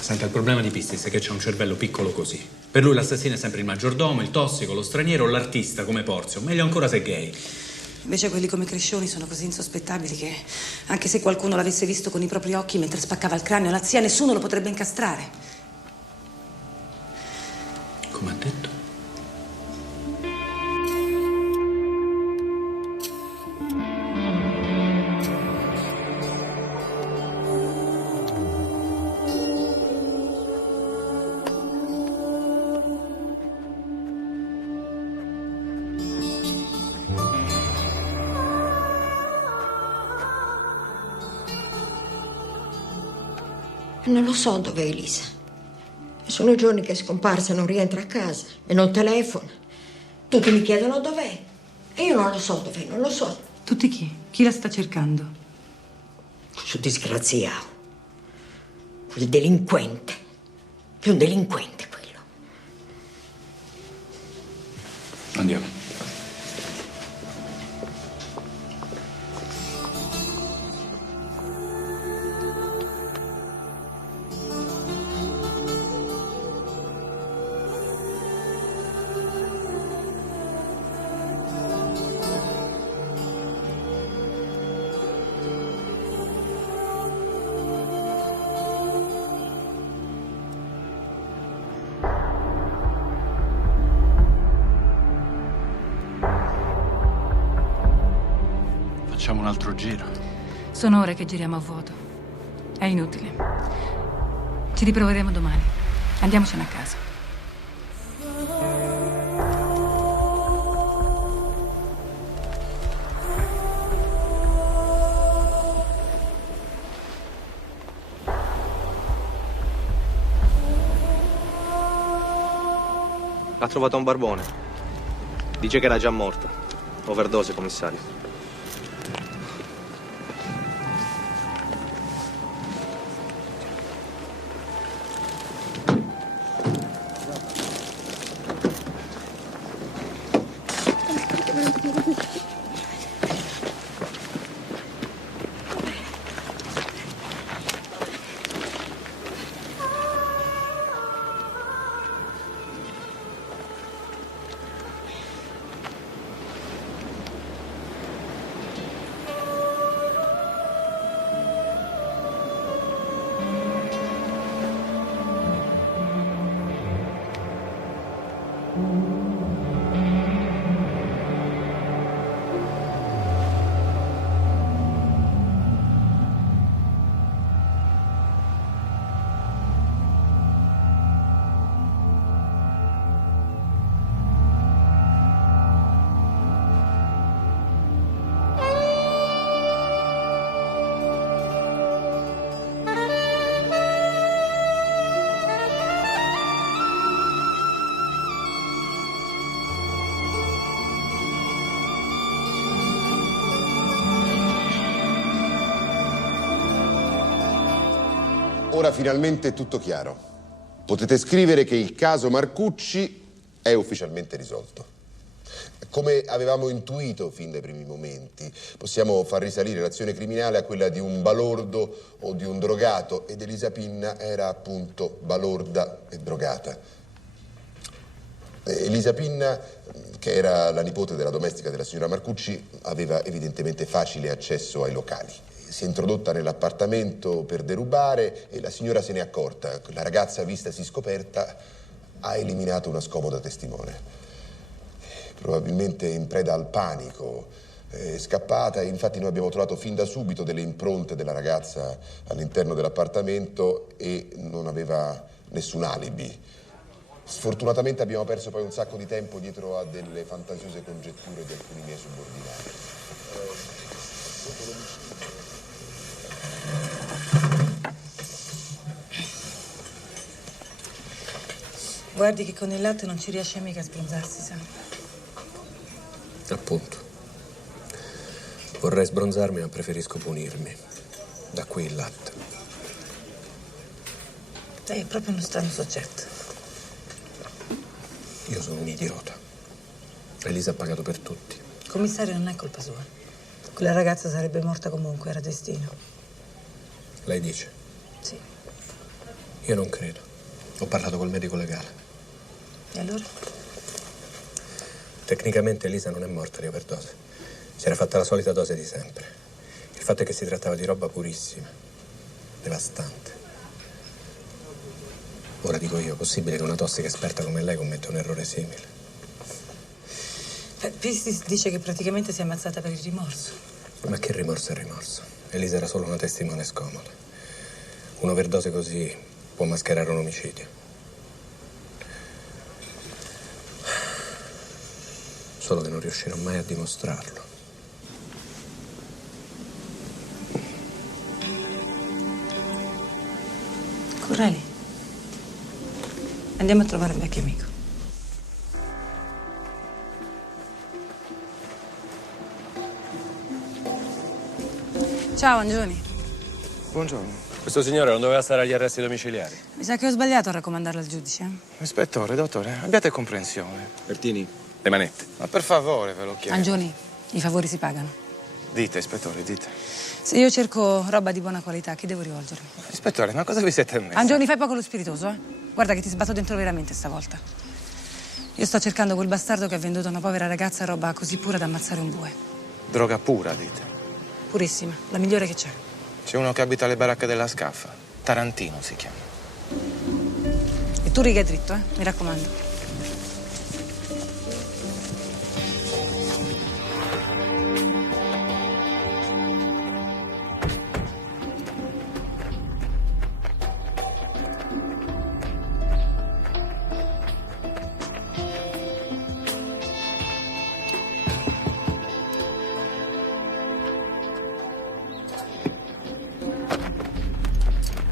Senta, il problema di Pistis è che c'è un cervello piccolo così. Per lui l'assassino è sempre il maggiordomo, il tossico, lo straniero o l'artista come Porzio. Meglio ancora se è gay. Invece quelli come Crescioni sono così insospettabili che anche se qualcuno l'avesse visto con i propri occhi mentre spaccava il cranio alla zia, nessuno lo potrebbe incastrare. Come ha detto? Non lo so dov'è Elisa. Sono giorni che è scomparsa, non rientra a casa e non telefona. Tutti mi chiedono dov'è e io non lo so dov'è, non lo so. Tutti chi? Chi la sta cercando? Questo disgraziato. Quel delinquente. Più un delinquente quello. Andiamo. Facciamo un altro giro. Sono ore che giriamo a vuoto. È inutile. Ci riproveremo domani. Andiamocene a casa. L'ha trovato un barbone. Dice che era già morta. Overdose, commissario. ora finalmente è tutto chiaro. Potete scrivere che il caso Marcucci è ufficialmente risolto. Come avevamo intuito fin dai primi momenti, possiamo far risalire l'azione criminale a quella di un balordo o di un drogato, ed Elisa Pinna era appunto balorda e drogata. Elisa Pinna, che era la nipote della domestica della signora Marcucci, aveva evidentemente facile accesso ai locali. Si è introdotta nell'appartamento per derubare e la signora se n'è accorta. La ragazza, vistasi scoperta, ha eliminato una scomoda testimone. Probabilmente in preda al panico, è scappata, e infatti noi abbiamo trovato fin da subito delle impronte della ragazza all'interno dell'appartamento e non aveva nessun alibi. Sfortunatamente abbiamo perso poi un sacco di tempo dietro a delle fantasiose congetture di alcuni miei subordinati. Guardi che con il latte non ci riesce mica a sbronzarsi, sa? Appunto. Vorrei sbronzarmi, ma preferisco punirmi. Da qui il latte. Lei è proprio uno strano soggetto. Io sono un idiota. Elisa ha pagato per tutti. Commissario, non è colpa sua. Quella ragazza sarebbe morta comunque, era destino. Lei dice? Sì. Io non credo. Ho parlato col medico legale. E allora? Tecnicamente Elisa non è morta di overdose. Si era fatta la solita dose di sempre. Il fatto è che si trattava di roba purissima, devastante. Ora dico io, possibile che una tossica esperta come lei commetta un errore simile? Pistis dice che praticamente si è ammazzata per il rimorso. Ma che rimorso è rimorso? Elisa era solo una testimone scomoda. Un'overdose così può mascherare un omicidio. Solo che non riuscirò mai a dimostrarlo. Corrali, andiamo a trovare il vecchio amico. Ciao, Angioni. Buongiorno. Questo signore non doveva stare agli arresti domiciliari. Mi sa che ho sbagliato a raccomandarlo al giudice. Ispettore, dottore, abbiate comprensione. Bertini, le manette. Ma per favore, ve lo chiedo. Angioni, i favori si pagano. Dite, ispettore, dite. Se io cerco roba di buona qualità, a chi devo rivolgermi? Ispettore, ma cosa vi siete messi? Angioni, fai poco lo spiritoso, eh? Guarda che ti sbatto dentro veramente stavolta. Io sto cercando quel bastardo che ha venduto a una povera ragazza roba così pura da ammazzare un bue. Droga pura, dite. Purissima, la migliore che c'è. C'è uno che abita alle baracche della Scaffa. Tarantino si chiama. E tu riga dritto, mi raccomando.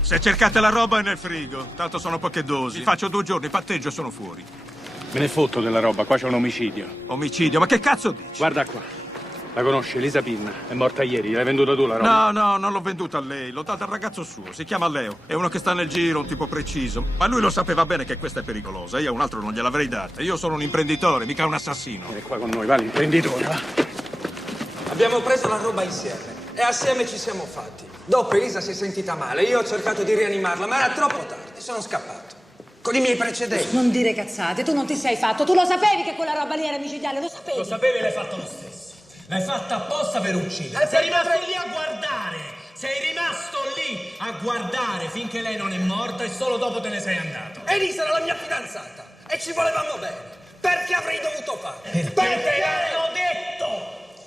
Se cercate la roba è nel frigo, tanto sono poche dosi. Vi faccio 2 giorni, patteggio e sono fuori. Me ne fotto della roba, qua c'è un omicidio. Omicidio? Ma che cazzo dici? Guarda qua. La conosci, Elisa Pinna. È morta ieri, l'hai venduta tu la roba? No, non l'ho venduta a lei, l'ho data al ragazzo suo. Si chiama Leo, è uno che sta nel giro, un tipo preciso. Ma lui lo sapeva bene che questa è pericolosa, io a un altro non gliel'avrei data. Io sono un imprenditore, mica un assassino. Vieni qua con noi, va, l'imprenditore, va. Abbiamo preso la roba insieme e assieme ci siamo fatti. Dopo Elisa si è sentita male, io ho cercato di rianimarla, ma era troppo tardi, sono scappato. Con i miei precedenti. Non dire cazzate, tu non ti sei fatto, tu lo sapevi che quella roba lì era micidiale, lo sapevi? Lo sapevi e l'hai fatto lo stesso. L'hai fatta apposta per uccidere. Sei rimasto lì a guardare. Sei rimasto lì a guardare finché lei non è morta e solo dopo te ne sei andato. Elisa era la mia fidanzata e ci volevamo bene. Perché avrei dovuto fare? Perché te l'hanno detto!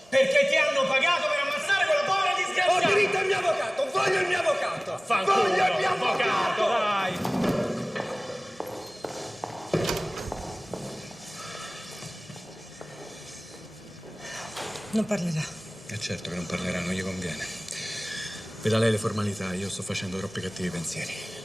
Perché ti hanno pagato per ammazzare quella povera disgraziata! Ho diritto al mio avvocato, voglio il mio avvocato! Voglio il mio avvocato! Dai! Non parlerà. E certo che non parlerà, non gli conviene. Veda lei le formalità, io sto facendo troppi cattivi pensieri.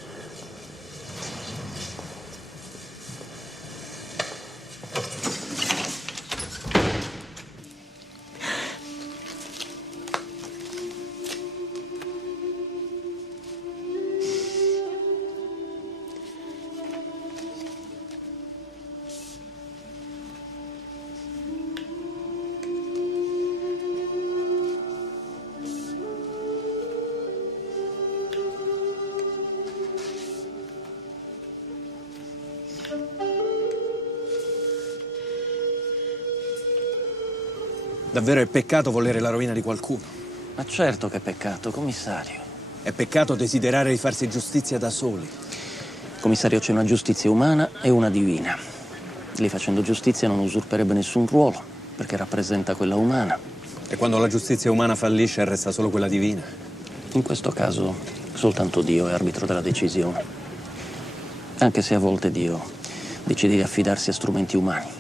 Davvero è peccato volere la rovina di qualcuno. Ma certo che è peccato, commissario. È peccato desiderare di farsi giustizia da soli. Commissario, c'è una giustizia umana e una divina. Lei facendo giustizia non usurperebbe nessun ruolo, perché rappresenta quella umana. E quando la giustizia umana fallisce resta solo quella divina? In questo caso soltanto Dio è arbitro della decisione. Anche se a volte Dio decide di affidarsi a strumenti umani.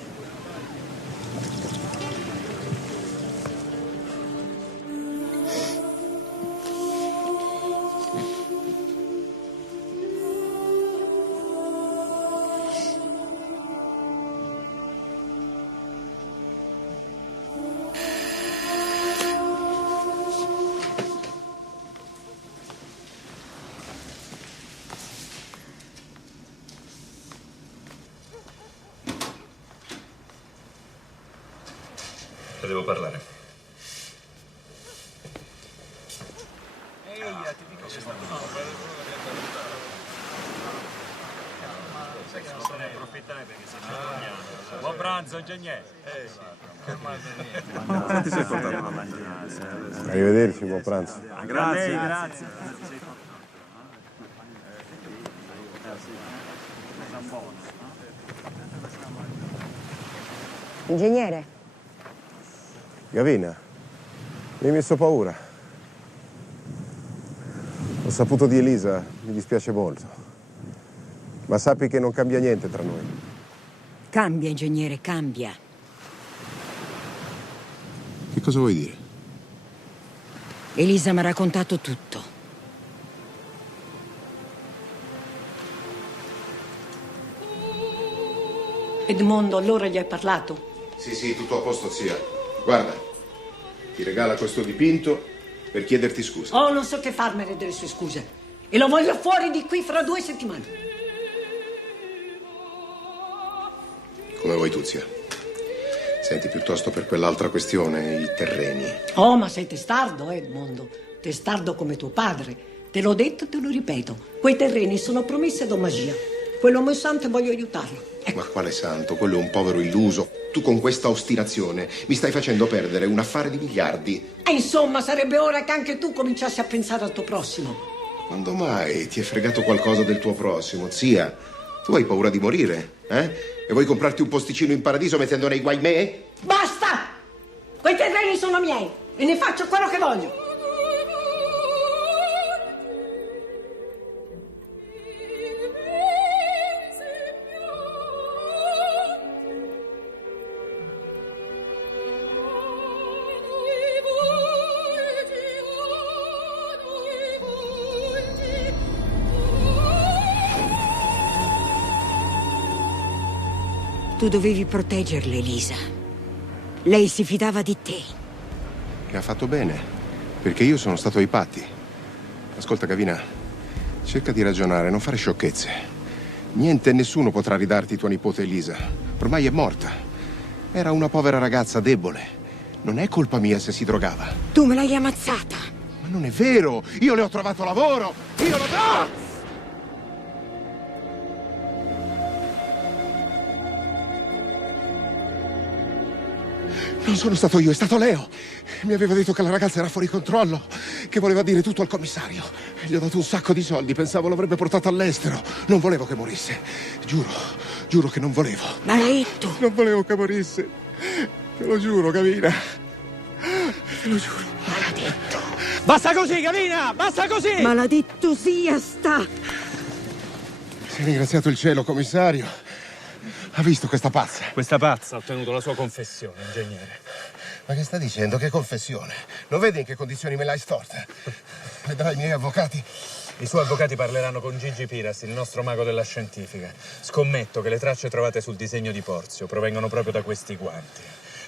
Te devo parlare. Buon pranzo, ingegnere. Senti se portato. Arrivederci, buon pranzo. Grazie. Ingegnere? Gavina, mi hai messo paura. Ho saputo di Elisa, mi dispiace molto. Ma sappi che non cambia niente tra noi. Cambia, ingegnere, cambia. Che cosa vuoi dire? Elisa mi ha raccontato tutto. Edmondo, allora gli hai parlato? Sì, tutto a posto, zia. Guarda, ti regala questo dipinto per chiederti scusa. Oh, non so che farmene delle sue scuse. E lo voglio fuori di qui fra 2 settimane. Come vuoi tu, zia. Senti, piuttosto per quell'altra questione, i terreni. Oh, ma sei testardo, Edmondo. Testardo come tuo padre. Te l'ho detto e te lo ripeto. Quei terreni sono promesse da magia. Quell'uomo è santo e voglio aiutarlo. Ma quale santo? Quello è un povero illuso. Tu con questa ostinazione mi stai facendo perdere un affare di miliardi. E insomma, sarebbe ora che anche tu cominciassi a pensare al tuo prossimo. Quando mai ti è fregato qualcosa del tuo prossimo, zia? Tu hai paura di morire, eh? E vuoi comprarti un posticino in paradiso mettendo nei guai me? Basta! Quei terreni sono miei e ne faccio quello che voglio. Tu dovevi proteggerle, Elisa. Lei si fidava di te. E ha fatto bene, perché io sono stato ai patti. Ascolta, Gavina, cerca di ragionare, non fare sciocchezze. Niente e nessuno potrà ridarti tua nipote Elisa. Ormai è morta. Era una povera ragazza debole. Non è colpa mia se si drogava. Tu me l'hai ammazzata. Ma non è vero! Io le ho trovato lavoro! Io lo... Ah! Non sono stato io, è stato Leo. Mi aveva detto che la ragazza era fuori controllo, che voleva dire tutto al commissario. Gli ho dato un sacco di soldi, pensavo l'avrebbe portato all'estero. Non volevo che morisse. Giuro che non volevo. Maledetto! Non volevo che morisse. Te lo giuro, Gavina. Te lo giuro. Maledetto! Basta così, Gavina! Basta così! Maledetto sia sta! Si è ringraziato il cielo, commissario. Ha visto questa pazza? Questa pazza ha ottenuto la sua confessione, ingegnere. Ma che sta dicendo? Che confessione? Non vedi in che condizioni me l'hai storta? Vedrai i miei avvocati. I suoi avvocati parleranno con Gigi Piras, il nostro mago della scientifica. Scommetto che le tracce trovate sul disegno di Porzio provengono proprio da questi guanti.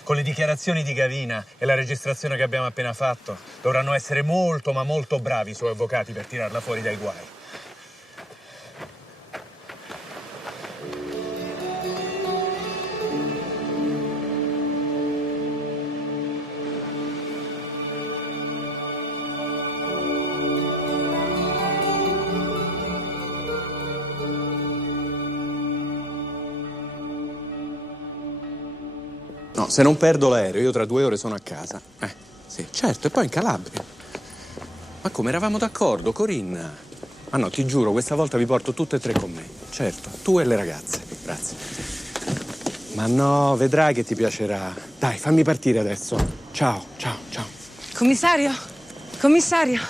Con le dichiarazioni di Gavina e la registrazione che abbiamo appena fatto, dovranno essere molto, ma molto bravi i suoi avvocati per tirarla fuori dai guai. No, se non perdo l'aereo, io tra 2 ore sono a casa. Sì, certo, e poi in Calabria. Ma come, eravamo d'accordo, Corinna? Ma no, ti giuro, questa volta vi porto tutte e 3 con me. Certo, tu e le ragazze. Grazie. Ma no, vedrai che ti piacerà. Dai, fammi partire adesso. Ciao, ciao, ciao. Commissario? Commissario?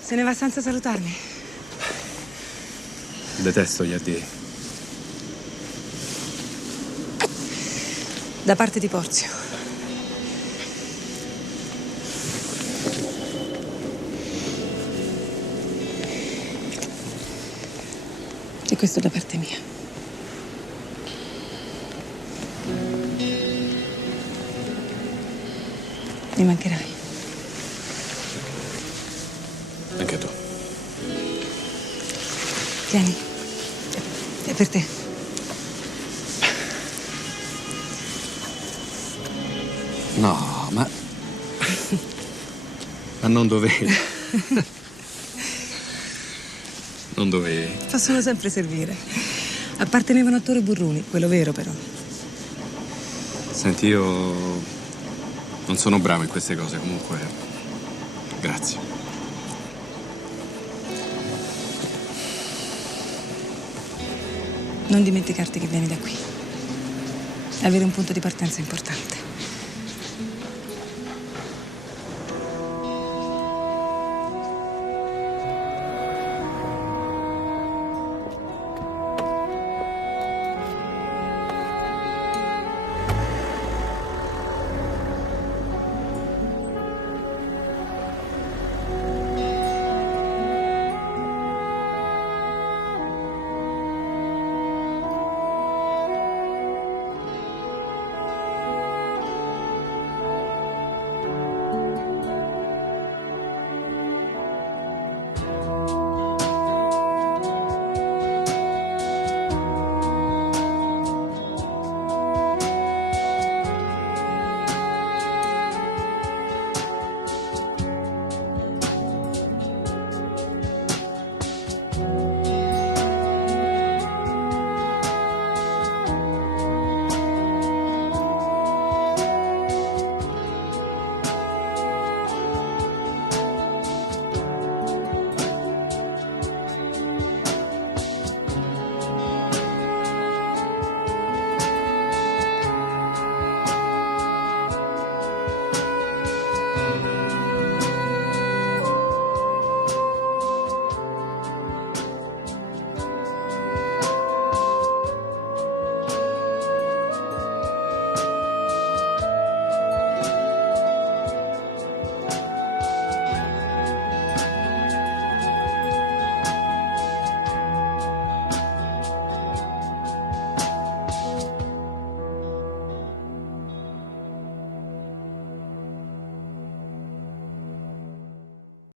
Se ne va senza salutarmi. Detesto gli addii. Da parte di Porzio. E questo da parte mia. Mi mancherai. Anche tu. Tieni. È per te. No, ma... ma non dovevi. Non dovevi. Possono sempre servire. Appartenevano a Tore Burruni, quello vero però. Senti, io non sono bravo in queste cose, comunque grazie. Non dimenticarti che vieni da qui. Avere un punto di partenza è importante.